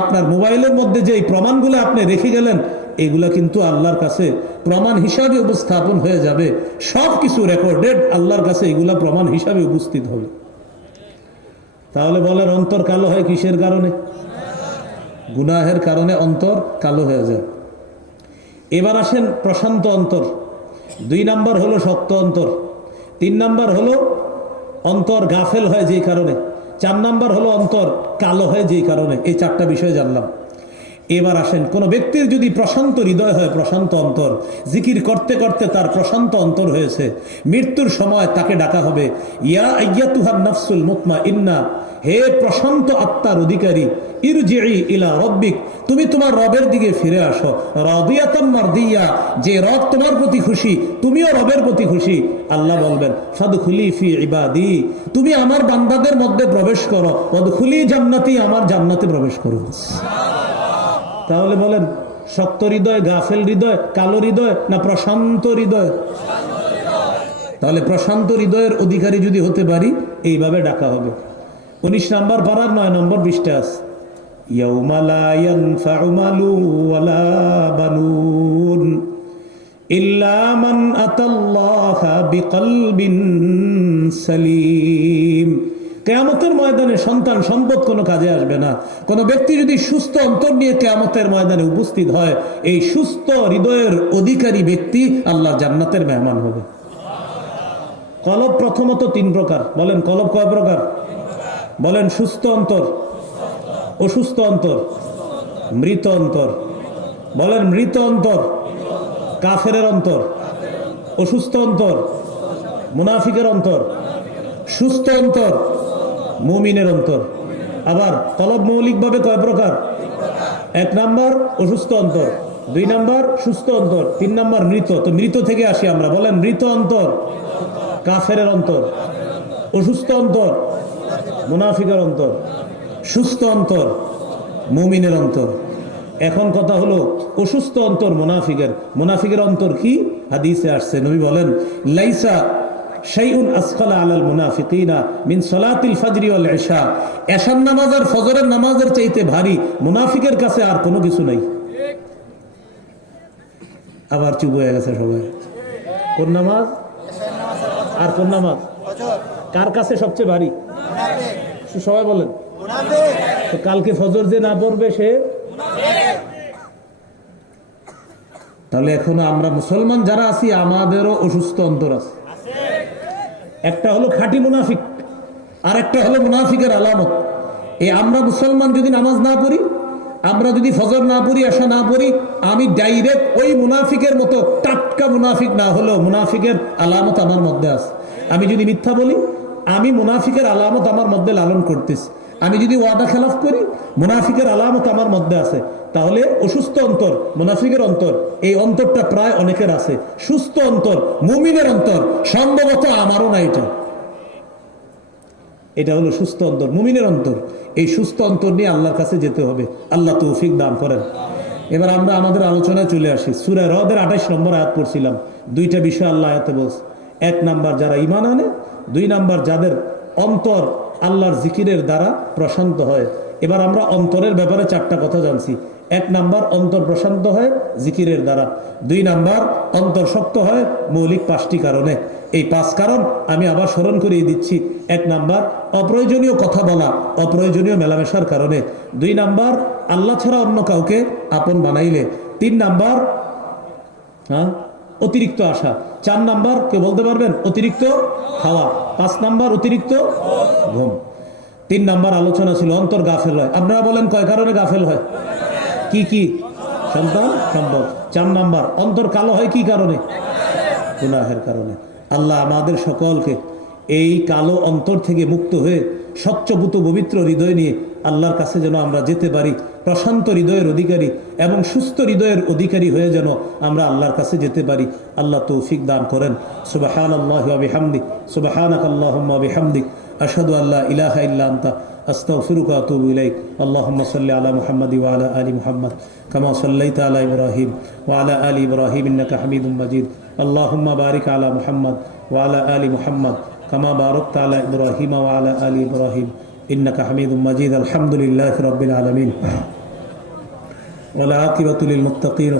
আপনার মোবাইলের মধ্যে যে এই প্রমাণগুলো আপনি রেখে গেলেন, এগুলা কিন্তু আল্লাহর কাছে প্রমাণ হিসাবে উপস্থাপন হয়ে যাবে। সব কিছু রেকর্ডেড, আল্লাহর কাছে এগুলা প্রমাণ হিসাবে উপস্থিত হবে। তাহলে বলেন, অন্তর কালো হয় কিসের কারণে? গুনাহের কারণে অন্তর কালো হয়ে যায়। এবার আসেন প্রশান্ত অন্তর। 2 নাম্বার হলো শক্ত অন্তর, 3 নাম্বার হলো অন্তর গাফেল হয় যেই কারণে, 4 নাম্বার হলো অন্তর কালো হয় যেই কারণে। এই 4টা বিষয় জানলাম। এবার আসেন, কোন ব্যক্তির যদি প্রশান্ত হৃদয় হয়, প্রশান্ত অন্তর, জিকির করতে করতে তার প্রশান্ত অন্তর হয়েছে, মৃত্যুর সময় তাকে ডাকা হবে, ইয়া আইয়াতুহান নাফসুল মুতমাইন্না, হে প্রশান্ত আত্মার অধিকারী, ইরজিই ইলা রাব্বিক, তুমি তোমার রবের দিকে ফিরে আসো, রাদিয়াতাম মারদিয়া, যে রব তোমার প্রতি খুশি, তুমিও রবের প্রতি খুশি। আল্লাহ বলবেন, ফাদখুলি ফি ইবাদি, তুমি আমার বান্দাদের মধ্যে প্রবেশ করো, ওয়াদখুলি জান্নাতি, আমার জান্নাতে প্রবেশ করো। তাহলে বলেন, শক্ত হৃদয়, গাফেল হৃদয়, কালো হৃদয় না প্রশান্ত হৃদয়? তাহলে প্রশান্ত হৃদয়ের অধিকারী যদি হতে পারি, এইভাবে ডাকা হবে। 19 নাম্বার পারার 9 নম্বর পৃষ্ঠা আছে, ইয়াউমা লা ইয়ানফাউ মালুন ওয়ালা বানুন ইল্লা মান আতাল্লাহা বিকলবিন সালিম। কিয়ামতের ময়দানে সন্তান সম্পদ কোনো কাজে আসবে না। কোন ব্যক্তি যদি সুস্থ অন্তর নিয়ে কিয়ামতের ময়দানে উপস্থিত হয়, এই সুস্থ হৃদয়ের অধিকারী ব্যক্তি আল্লাহর জান্নাতের মেহমান হবে। কলব প্রথমত 3 প্রকার। বলেন, কলব কয় প্রকার? বলেন, সুস্থ অন্তর, অসুস্থ অন্তর, মৃত অন্তর। বলেন, মৃত অন্তর কাফেরের অন্তর, অসুস্থ অন্তর মুনাফিকের অন্তর, সুস্থ অন্তর মুমিনের অন্তর। আবার কলব মৌলিকভাবে কয় প্রকার? 1 নাম্বার অসুস্থ অন্তর, 2 নাম্বার সুস্থ অন্তর, 3 নাম্বার মৃত। তো মৃত থেকে আসি আমরা। বলেন, মৃত অন্তর কাফেরের অন্তর, অসুস্থ অন্তর মুনাফিকের অন্তর, সুস্থ অন্তর মুমিনের অন্তর। এখন কথা হলো, অসুস্থ অন্তর মুনাফিকের। মুনাফিকের অন্তর কি? হাদিসে আসছে, নবী বলেন, লাইসা শাইউন আসকালা আলাল মুনাফিকিনা মিন সালাতিল ফাজরি ওয়াল ইশা, এশার নামাজ আর ফজরের নামাজের চাইতে ভারী মুনাফিকের কাছে আর কোনো কিছু নাই। আবার চুপ হয়ে গেছে সবাই। কোন নামাজ আর কোন নামাজ কার কাছে সবচেয়ে ভারী? সবাই বলেন। তো কালকে ফজর যে না পড়বে সে, তাহলে এখনো আমরা মুসলমান যারা আছি, আমাদেরও অসুস্থ অন্তর আছে। একটা হলো খাঁটি মুনাফিক, আর একটা হলো মুনাফিকের আলামত। এই আমরা মুসলমান যদি নামাজ না পড়ি, আমরা যদি ফজর না পড়ি, আশা না পড়ি, আমি ডাইরেক্ট ওই মুনাফিকের মতো টাটকা মুনাফিক না হলেও মুনাফিকের আলামত আমার মধ্যে আছে। আমি যদি মিথ্যা বলি, আমি মুনাফিকের আলামত আমার মধ্যে লালন করতেছি। আমি যদি ওয়াদা খেলাফ করি, মুনাফিকের আলামত আমার মধ্যে আছে। তাহলে অসুস্থ অন্তর মুনাফিকের অন্তর, এই অন্তরটা প্রায় অনেকের আছে। সুস্থ অন্তর মুমিনের অন্তর, সম্ভবত আমারও না। এটা হলো সুস্থ অন্তর, মুমিনের অন্তর। এই সুস্থ অন্তর নিয়ে আল্লাহর কাছে যেতে হবে। আল্লাহ তৌফিক দান করেন। এবার আমরা আমাদের আলোচনায় চলে আসি। সূরা রদের 28 নম্বর আয়াত পড়ছিলাম। 2টা বিষয় আল্লাহ আয়াতে বলছে। 1 নাম্বার যারা ঈমান আনে, 2 নাম্বার যাদের অন্তর আল্লাহর জিকিরের দ্বারা প্রশান্ত হয়। এবার আমরা অন্তরের ব্যাপারে 4টা কথা জানছি। 1 নাম্বার অন্তর প্রশান্ত হয় জিকিরের দ্বারা, 2 নাম্বার অন্তর শক্ত হয় মৌলিক 5টি কারণে। এই 5 কারণ আমি আবার স্মরণ করিয়ে দিচ্ছি। 1 নাম্বার অপ্রয়োজনীয় কথা বলা, অপ্রয়োজনীয় মেলামেশার কারণে। 2 নাম্বার আল্লাহ ছাড়া অন্য কাউকে আপন বানাইলে। 3 নাম্বার অতিরিক্ত আশা। 4 নাম্বার কে বলতে পারবেন? অতিরিক্ত খাওয়া। 5 নাম্বার অতিরিক্ত ঘুম। 3 নাম্বার আলোচনা ছিল অন্তর গাফেল হয়। আপনারা বলেন কয় কারণে গাফেল হয়? কি কি? সন্তান, সম্পদ। 4 নাম্বার অন্তর কালো হয় কি কারণে? গুনাহের কারণে। আল্লাহ আমাদের সকলকে এই কালো অন্তর থেকে মুক্ত হয়ে স্বচ্ছপুত পবিত্র হৃদয় নিয়ে আল্লাহর কাছে যেন আমরা যেতে পারি, প্রশান্ত হৃদয়ের অধিকারী এবং সুস্থ হৃদয়ের অধিকারী হয়ে যেন আমরা আল্লাহর কাছে যেতে পারি। আল্লাহ তৌফিক দান করেন। সুবহানাল্লাহি ওয়া বিহামদিহি, সুবহানাকাল্লাহুম্মা ওয়া বিহামদিক, আশহাদু আল্লা ইলাহা ইল্লা আনতা আস্তাগফিরুকা ওয়া আতুবু ইলাইক। আল্লাহুম্মা সাল্লি আলা মুহাম্মাদ ওয়া আলা আলি মুহাম্মাদ কামা সাল্লাইতা আলা ইব্রাহিম ওয়া আলা আলি ইব্রাহিম ইন্নাকা হামিদুম মাজিদ। আল্লাহুম্মা বারিক আলা মুহাম্মাদ ওয়া আলা আলি মুহাম্মাদ কামা বারাকতা আলা ইব্রাহিম ওয়া আলা আলি ইব্রাহিম ইন্নাকা হামিদুম মাজিদ। আলহামদুলিল্লাহি রাব্বিল আলামিন ওয়াল আকিবাতু লিল মুত্তাকিন।